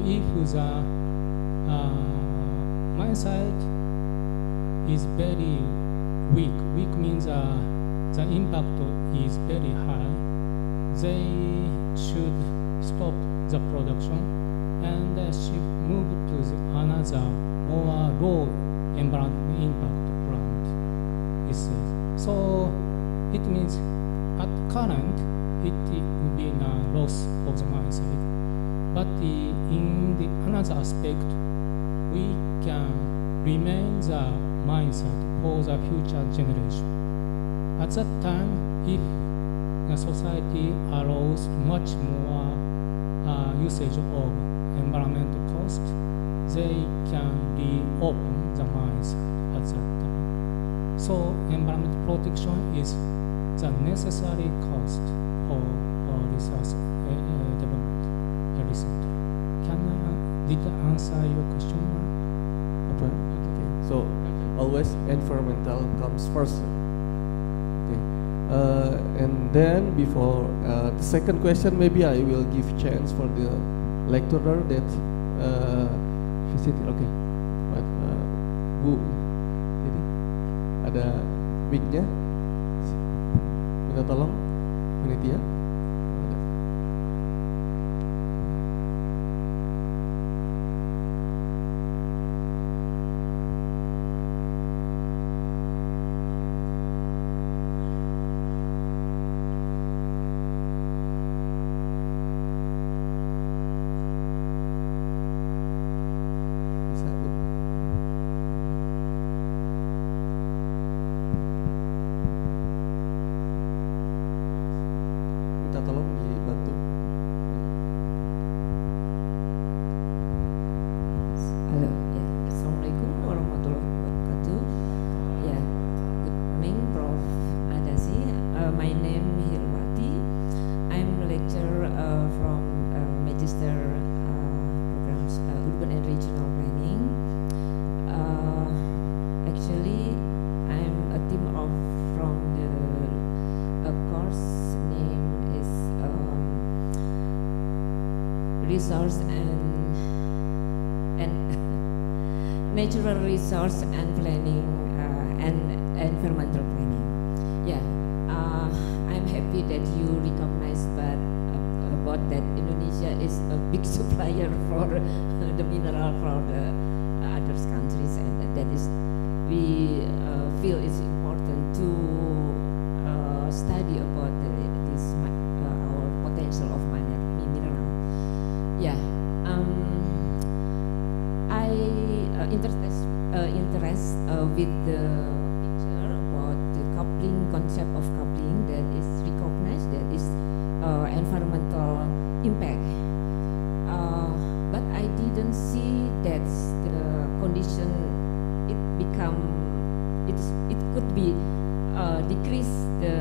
if the mine site is very weak means the impact is very high, they should stop the production and move to another more low environmental impact plant. So it means at current it will be a loss of the mine site, but in the another aspect we can remain the mine site for the future generation. At that time, if the society allows much more usage of environmental cost, they can reopen the mines at that time. So environmental protection is the necessary cost for resource development recently. Did I answer your question? Okay. So always environmental comes first. Okay. And then before the second question, maybe I will give chance for the lecturer that visited. Okay. But Bu, jadi ada mic-nya. Minta tolong, panitia. resource and natural resource and planning and environmental planning. Yeah, I'm happy that you recognize about that Indonesia is a big supplier for the mineral for the other countries, and that is we feel it's important to study about our potential of mineral. Yeah, I interest with the picture about the coupling concept of coupling that is recognized, that is environmental impact. But I didn't see that the condition it could be decrease the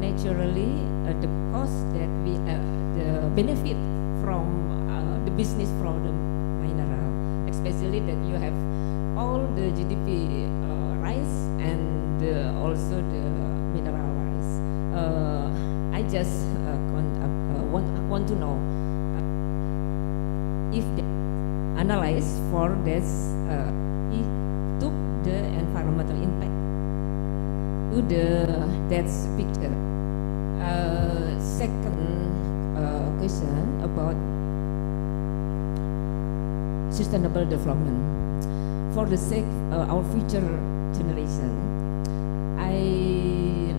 naturally the cost that we the benefit from the business from the mineral, especially that you have all the GDP rise and also the mineral rise. I just want to know if they analyze for this took the environmental impact to that picture. Second question about sustainable development for the sake our future generation. I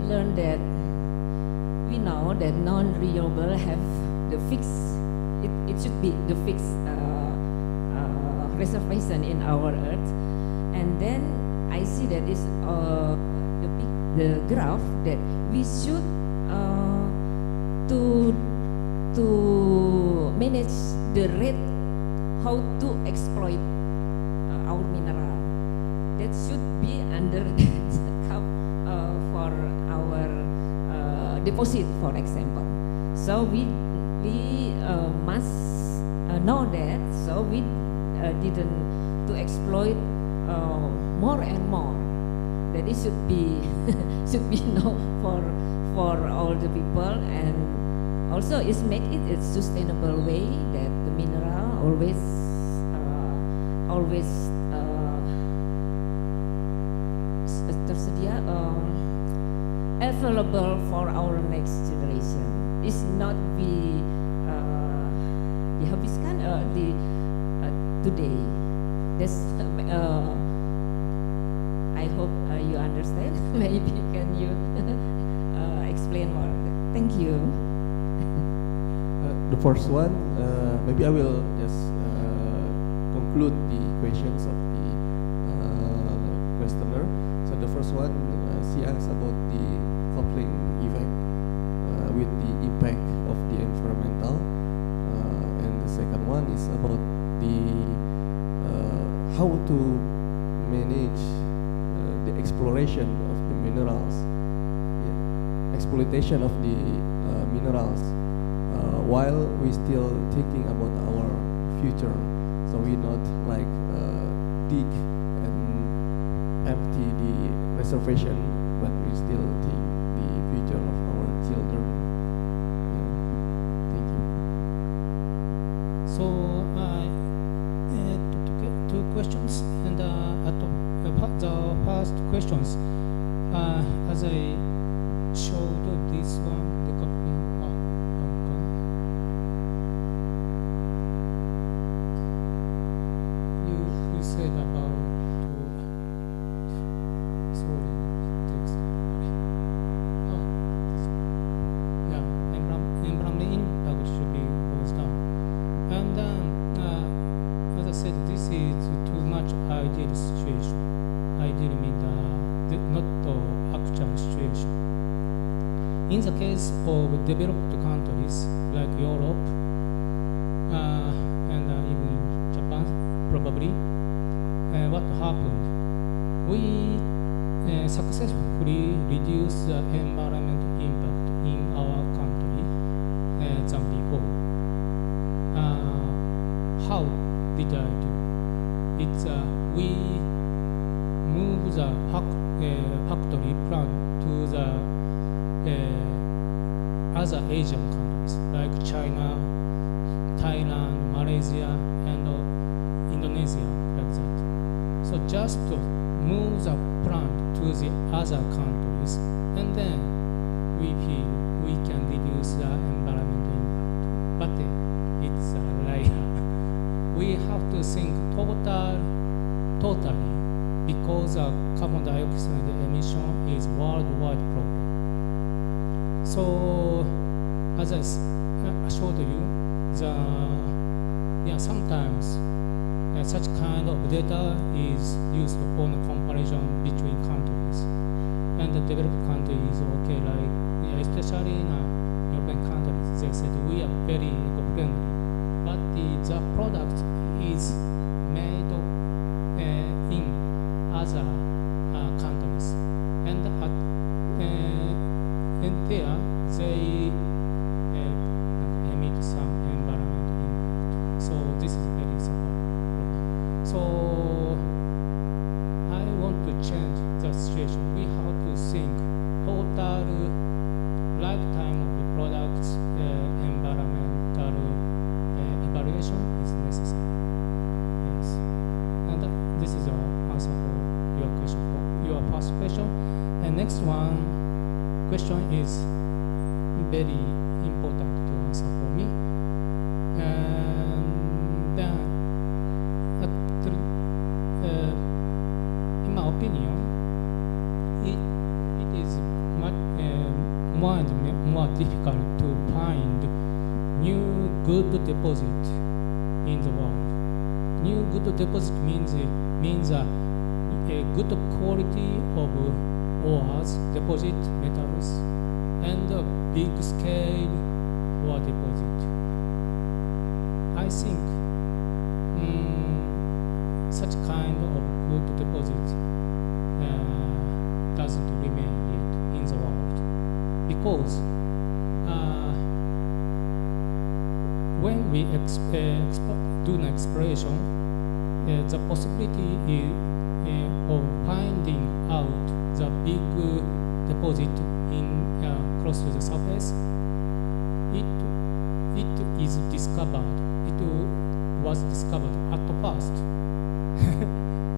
learned that we know that non-renewable have the fixed. It should be the fixed reservation in our earth, and then I see that is the graph that we should to manage the rate how to exploit our mineral. That should be under that cap for our deposit, for example. So we must know that. So we didn't to exploit more and more. That it should be known for all the people, and also it's make it a sustainable way that the mineral always tersedia available for our next generation. It's not be dihabiskan today. That's I hope you understand. Maybe can you explain more? Thank you. The first one, maybe I will just conclude the questions of the questioner. So the first one, she asked about the coupling effect with the impact of the environmental, and the second one is about the how to manage the exploration of the minerals, exploitation of the minerals, while we still thinking about our future, so we not like dig and empty the reservation, but we still think the future of our children. Thank you. So two questions, and the first questions, as I showed this one, the coupling. You said about environmental impact should be goes down, and then as I said, this is too much ideal situation. Ideal means not the actual situation. In the case of developed countries like Europe and even Japan, probably, what happened? We successfully reduced the environmental impact in our country than before. How did I do? It's we move the factory plant to the other Asian countries like China, Thailand, Thailand, Malaysia, and Indonesia, like that. So just to move the plant to the other countries, and then we feel we can reduce the environmental impact. But it's a lie. We have to think totally, because carbon dioxide emission is worldwide problem. So, as I showed you, sometimes such kind of data is used for the comparison between countries. And the developed countries, okay, like especially in European countries, they said we are very eco-friendly, but the product is made in other countries, and there they emit some environmental impact. So this is very simple. So I want to change the situation. We have to think total lifetime of the product's environmental evaluation is necessary. Yes, and this is our answer for your question, for your first question. And next question is very important to answer for me. And then, in my opinion, it is much more difficult to find new good deposit in the world. New good deposit means a good quality of ores, deposit metals, and a big scale ore deposit. I think such kind of good deposit doesn't remain yet in the world, because when we do an exploration, the possibility of finding out the big deposit in close to the surface, it is discovered. It was discovered at first,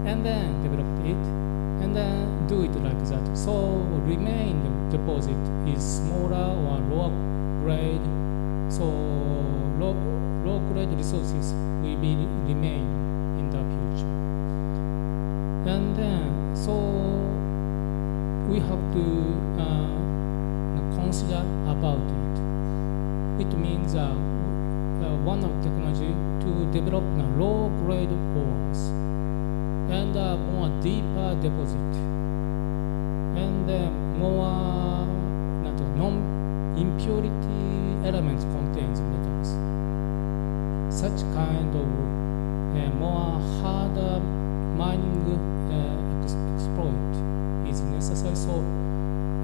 and then developed it, and then do it like that. So remain deposit is smaller or lower grade. So low grade resources will remain in the future. And then, so we have to consider about it. It means one of technology to develop low grade ores and more deeper deposit, and more non-impurity elements contains metals. Such kind of more harder mining exploit is necessary. So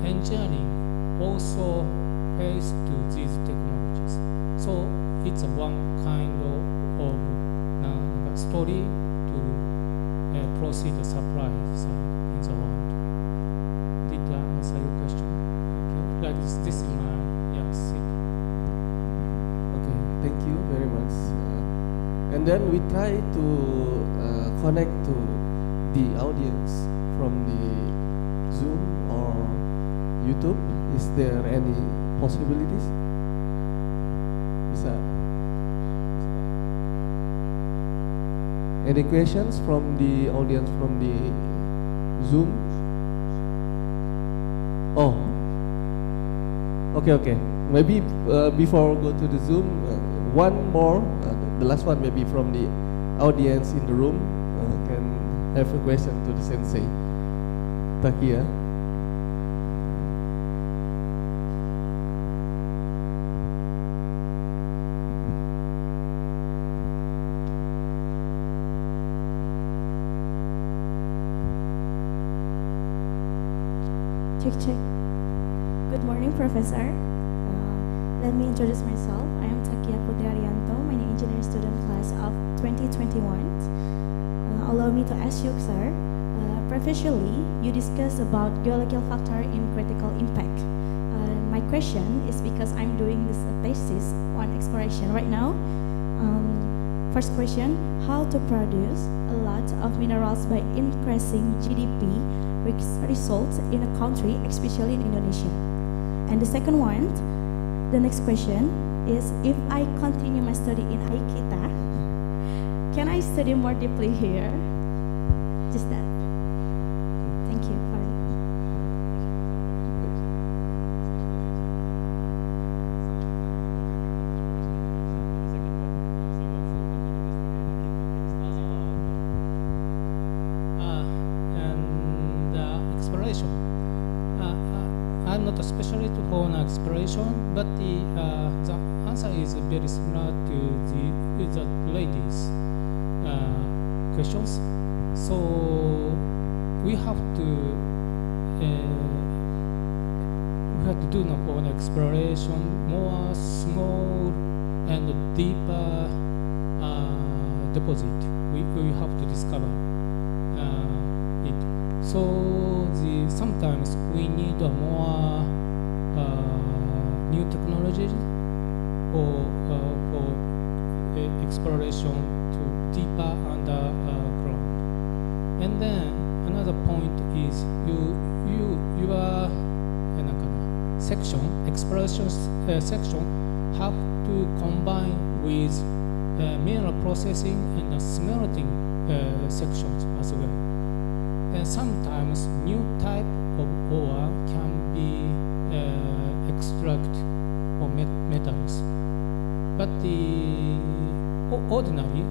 engineering also pays to these technologies. So it's one kind of story to proceed the supply side in the world. Did I answer your question? Okay. Like this is my Okay, thank you very much. And then we try to connect to the audience from the Zoom or YouTube. Is there any possibilities? Any questions from the audience from the Zoom? Oh, okay. Maybe before we go to the Zoom, one more, the last one maybe from the audience in the room can have a question to the sensei. Takia. Check. Good morning, Professor. Let me introduce myself. I am Takia Putriarianto, mining engineering student class of 2021. Allow me to ask you, sir. Previously, you discussed about geological factor in critical impact. My question is because I'm doing this thesis on exploration right now. First question, how to produce a lot of minerals by increasing GDP results in a country, especially in Indonesia. And the second one, the next question is, if I continue my study in Aikita, can I study more deeply here? Just that. Thank you. Exploration. I'm not a specialist on exploration, but the answer is very similar to the ladies' questions. So we have to do for exploration more small and deeper deposit. We have to discover it. So sometimes we need a more new technology for exploration to deeper underground. And then another point is your section, exploration section, have to combine with mineral processing and smelting sections as well. And sometimes new type of ore can be extracted for metals. But the ordinary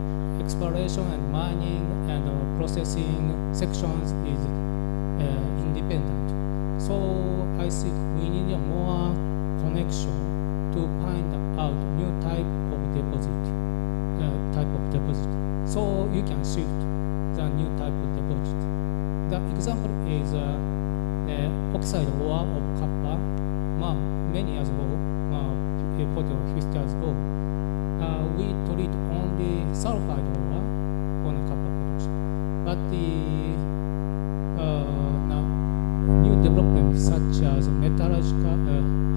exploration and mining and processing sections is independent. So I think we need a more connection to find out new type of deposit. So you can shift the new type of deposit. The example is oxide ore of copper. Many years ago, 40 or 50 years ago, we treat only sulfide ore for the copper production. But the new development such as metallurgical,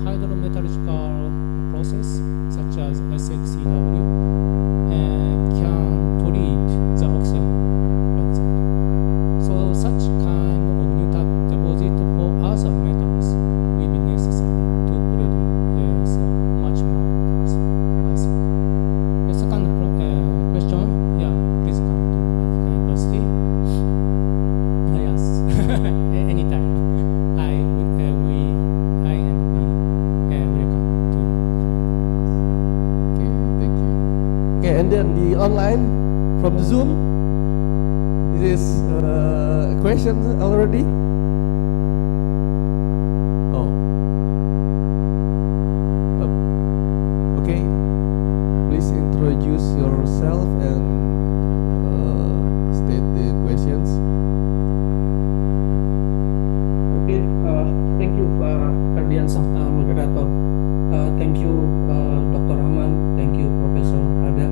hydrometallurgical process such as SXCW can treat the oxide. So such kind of new type of deposit for other metals will be necessary to produce much more metals, I think. The second question, yeah, please come to University. Yes, anytime. I and we welcome to. Okay, thank you. Okay, and then the online from the Zoom. Is questions already? Oh. Okay. Please introduce yourself and state the questions. Okay. Thank you, Ferdiansa, moderator. Thank you, Dr. Rahman. Thank you, Professor Ada.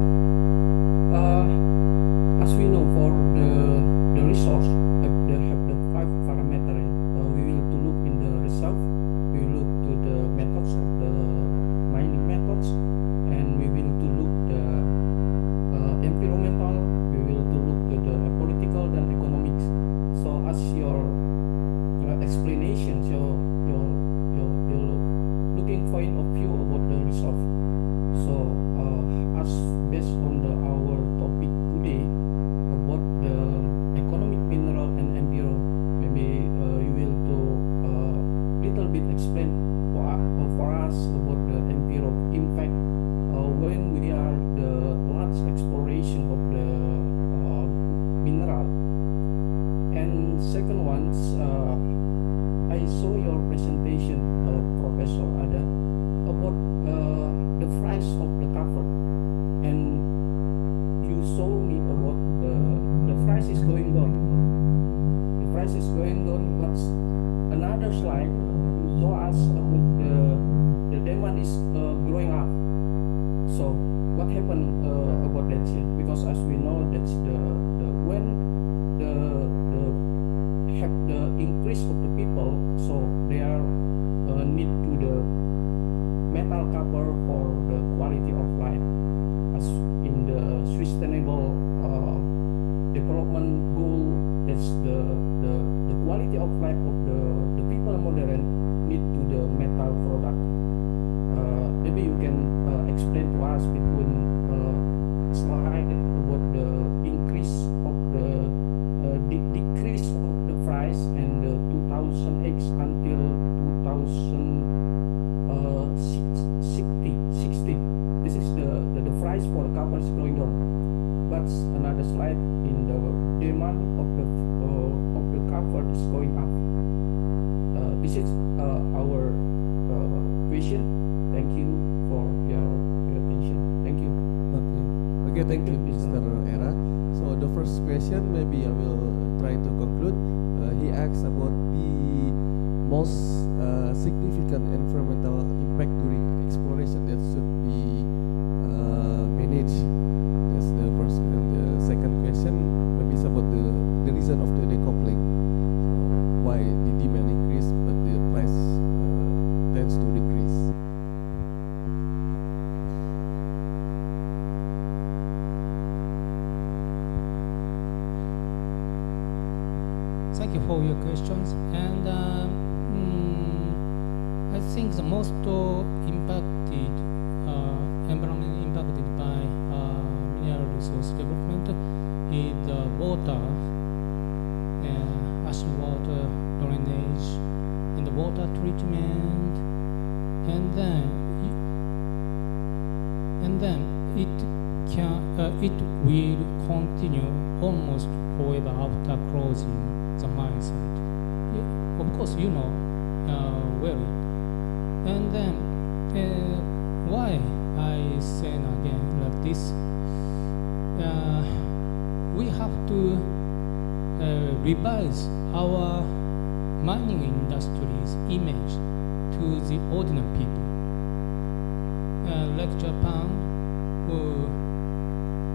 As we know, for the resource have the 5 parameters. We will to look in the reserve. We will look to the methods of the mining methods, and we will to look the environmental. We will to look to the political and economics. So as your explanation, your looking point of view about the reserve. So as based on our topic today about the economic mineral and enviro, maybe you will do little bit explain for us about the enviro impact when we are the large exploration of the mineral. And second one, I saw your presentation, Professor Ada, about the price of the copper, and you saw me about the price is going down. The price is going down, but another slide you saw us about the demand is growing up. So what happened about that? Because as we know, that's the when the have the increase of the people, so they are need to the metal copper for the quality of life. As in cover is going down. But another slide in the demand of the cover is going up. This is our question. Thank you for your attention. Thank you. Okay, thank you, Mr. Era. So the first question, maybe I will try to conclude. He asks about the most significant environmental impact during exploration that should be managed. That's the first. And the second question, maybe it's about the reason of the decoupling. So why the demand increase but the price tends to decrease. Thank you for your questions. And I think the most impacted environment impacted by mineral resource development is the water, ashing water drainage, and the water treatment, and then it will continue almost forever after closing the mine site. Of course, you know well. And then why I say again like this? We have to revise our mining industry's image to the ordinary people. Like Japan, who,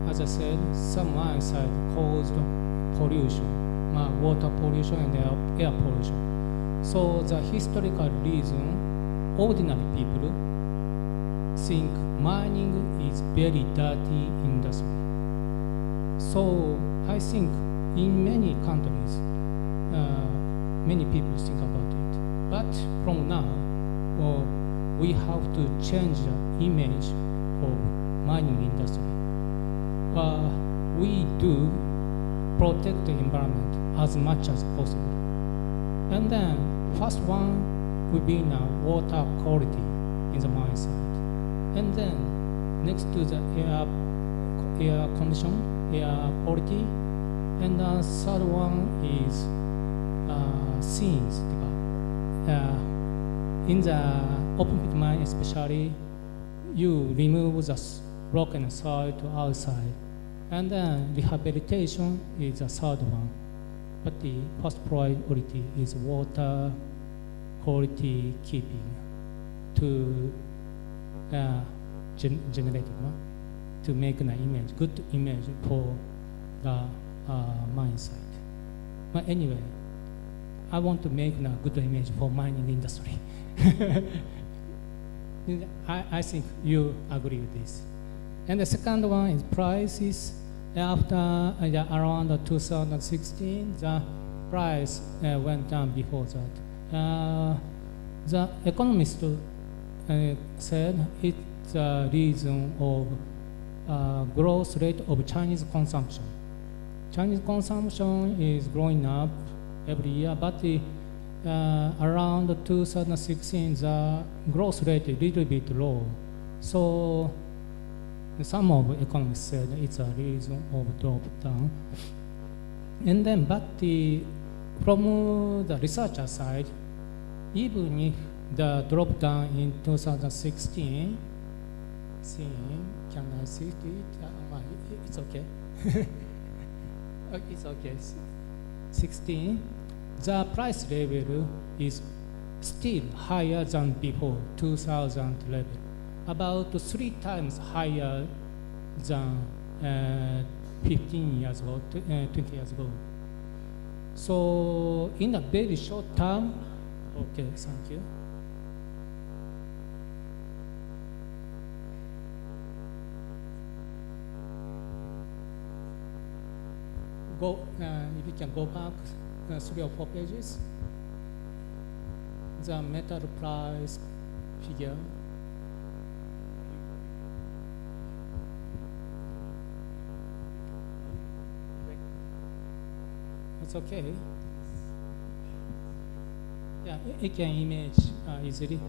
as I said, some mine site caused pollution, water pollution and air pollution. So the historical reason, ordinary people think mining is very dirty industry. So I think in many countries, many people think about it. But from now, we have to change the image of mining industry. We do protect the environment as much as possible. And then first one will be now water quality in the mine site. And then next to the air condition, air quality. And the third one is scenes. In the open pit mine especially, you remove the rock and soil to outside. And then rehabilitation is the third one. But the first priority is water quality keeping to generate, to make an image, good image for the mine site. But anyway, I want to make a good image for mining industry. I think you agree with this. And the second one is prices. After around 2016, the price went down before that. The economist said it's a reason of growth rate of Chinese consumption. Chinese consumption is growing up every year, but around 2016, the growth rate is a little bit low. So some of economists said it's a reason of drop down. And then, but from the researcher side, even if the drop down in 2016, can I see it? It's okay. It's okay. 16, the price level is still higher than before 2000 level, about 3 times higher than 15 years ago, 20 years ago. So in a very short term, okay, thank you. Go, if you can go back 3 or 4 pages. The metal price figure. It's okay. Yeah, it can image easily.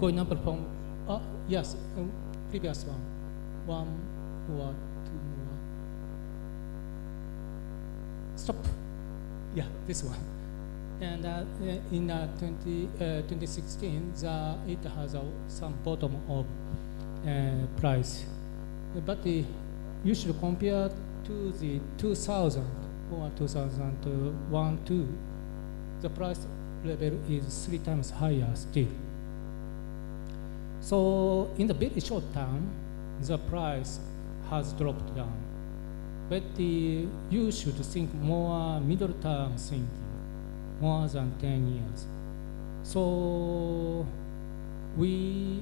Going up from, yes, previous one. one or two more. Stop. Yeah, this one. And in 2016, it has some bottom of price. But you should compare to the 2000 or 2001, 2. The price level is 3 times higher still. So in the very short term, the price has dropped down. But you should think more middle term thinking, more than 10 years. So we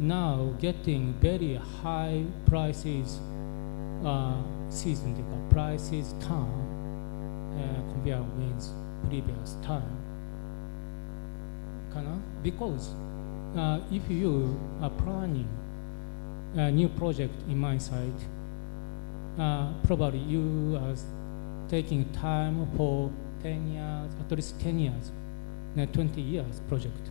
now getting very high prices season, prices term compared with previous time. Because if you are planning a new project in my site, probably you are taking time for 10 years, at least 10 years, 20 years project.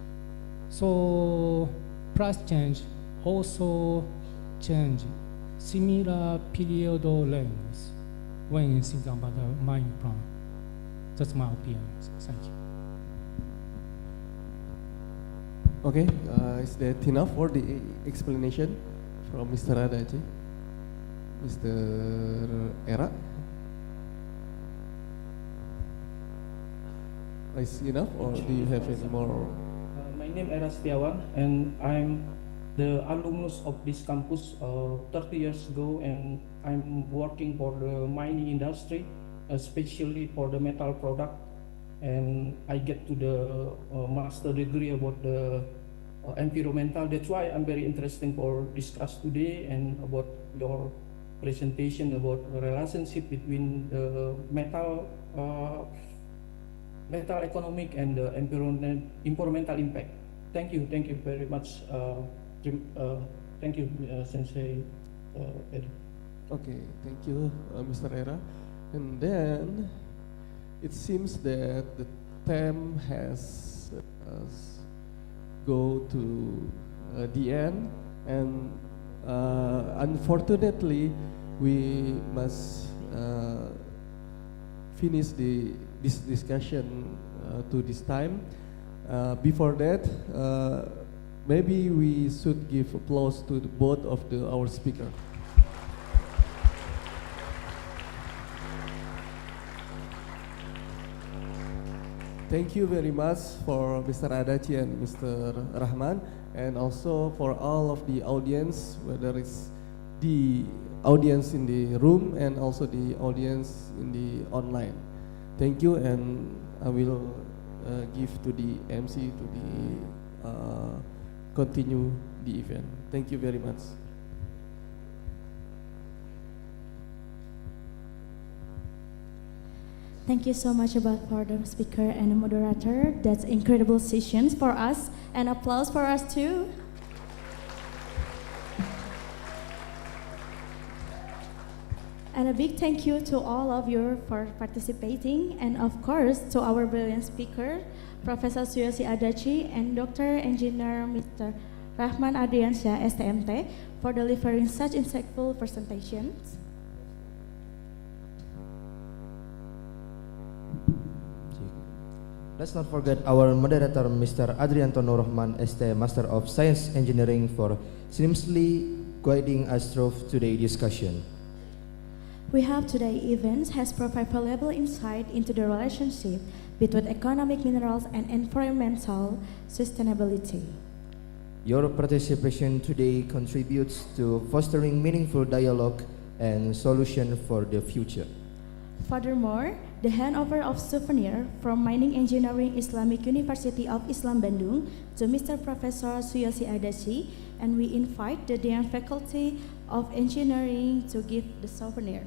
So price change also change similar period length when you think about the mine plan. That's my opinion. Thank you. Okay, is that enough for the explanation from Mr. Adachi? Mr. Era? Is enough, or do you have any more? My name is Era Setiawan, and I'm the alumnus of this campus 30 years ago, and I'm working for the mining industry, especially for the metal product. And I get to the master degree about the environmental. That's why I'm very interested for discuss today and about your presentation about the relationship between the metal economic and the environmental impact. Thank you very much. Thank you, Sensei Eddie. Okay, thank you, Mr. Era. And then it seems that the time has go to the end, and unfortunately we must finish this discussion to this time. Before that, maybe we should give applause to both of our speakers. Thank you very much for Mr. Adachi and Mr. Rahman, and also for all of the audience, whether it's the audience in the room and also the audience in the online. Thank you, and I will give to the MC to the continue the event. Thank you very much. Thank you so much about for the speaker and the moderator. That's incredible sessions for us, and applause for us too. And a big thank you to all of you for participating, and of course to our brilliant speaker, Professor Suyoshi Adachi and Dr. Engineer Mr. Rahman Adriansyah, STMT, for delivering such insightful presentations. Let's not forget our moderator, Mr. Adrianto Rahman, ST Master of Science Engineering, for seamlessly guiding us through today's discussion. We hope today's event has provided valuable insight into the relationship between economic minerals and environmental sustainability. Your participation today contributes to fostering meaningful dialogue and solution for the future. Furthermore, the handover of souvenir from Mining Engineering Islamic University of Islam Bandung to Mr. Professor Suyoshi Adachi, and we invite the Dean Faculty of Engineering to give the souvenir.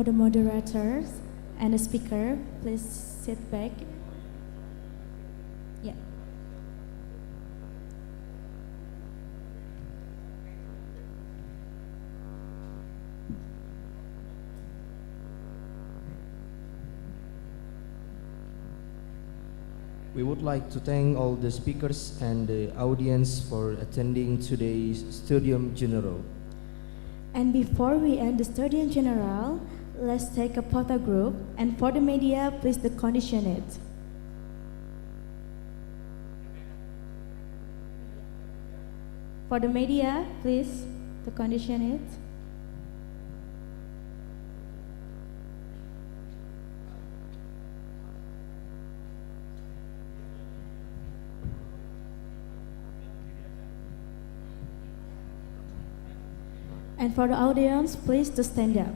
For the moderators and the speaker, please sit back. Yeah. We would like to thank all the speakers and the audience for attending today's Studium General. And before we end the Studium General, let's take a photo group, and for the media, please to condition it. For the media, please to condition it. And for the audience, please to stand up.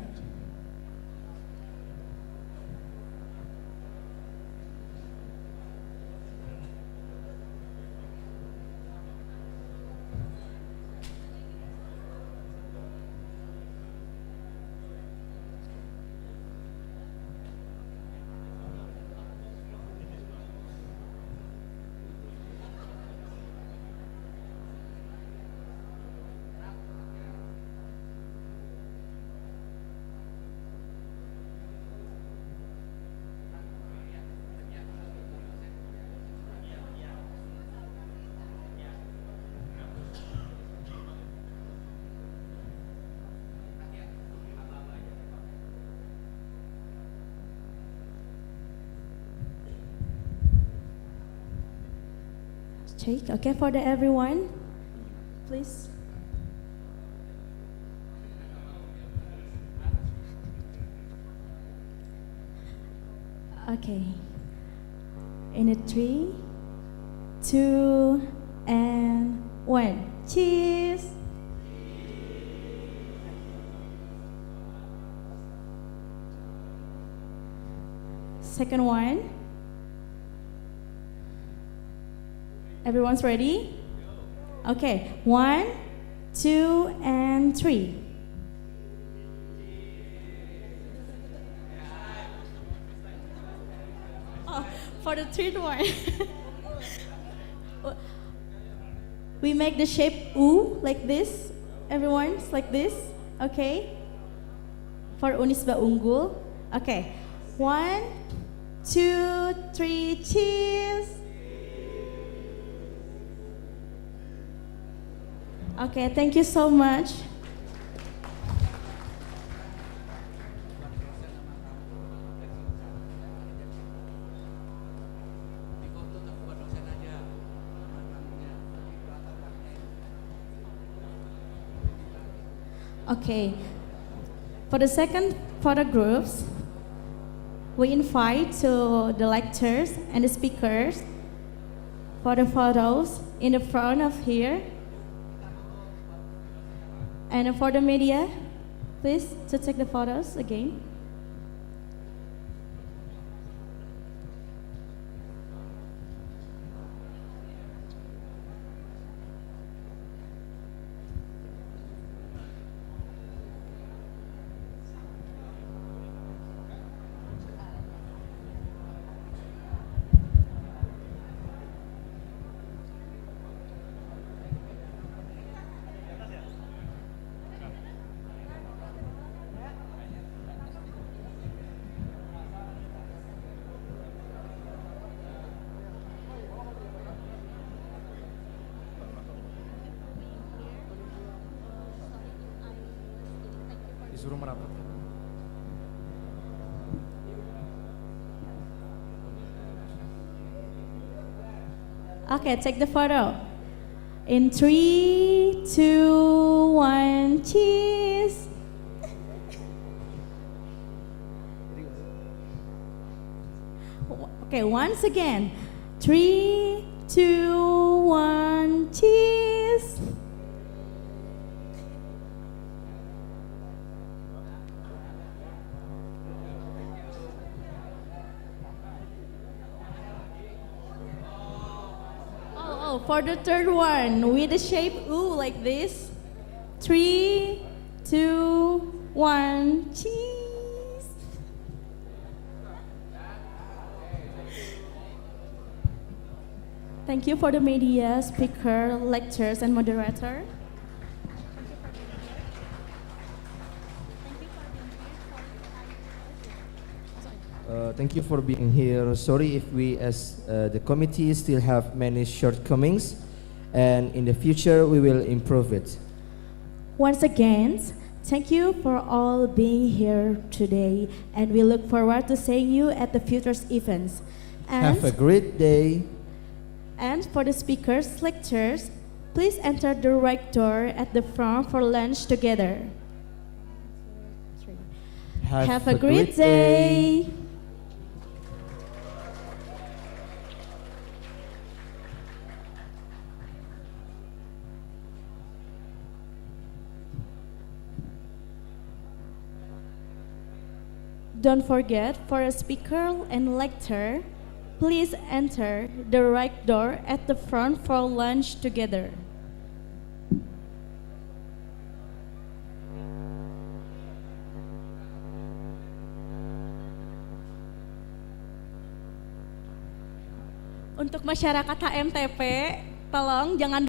Take, okay, for the everyone, please. Okay. In a 3, 2, and 1. Cheers. Second one. Everyone's ready? Okay, 1, 2, and 3. Oh, for the third one, we make the shape U like this. Everyone's like this, okay? For Unisba Unggul, okay. 1, 2, 3, cheers. Okay, thank you so much. Okay, for the second photo groups, we invite to the lecturers and the speakers for the photos in the front of here. And for the media, please to take the photos again. Disuruh merapat. Okay, take the photo. In 3, 2, 1, cheers. Okay, once again. 3, 2, 1, cheers. For the third one, with the shape U like this. 3, 2, 1, cheese. Thank you for the media, speaker, lecturers, and moderator. Thank you for being here. Sorry if we as the committee still have many shortcomings, and in the future we will improve it. Once again, thank you for all being here today, and we look forward to seeing you at the future events. And Have a great day. And for the speakers, lecturers, please enter the right door at the front for lunch together. Have a great day. Don't forget, for a speaker and lecturer, please enter the right door at the front for lunch together. Untuk masyarakat HMTP, tolong jangan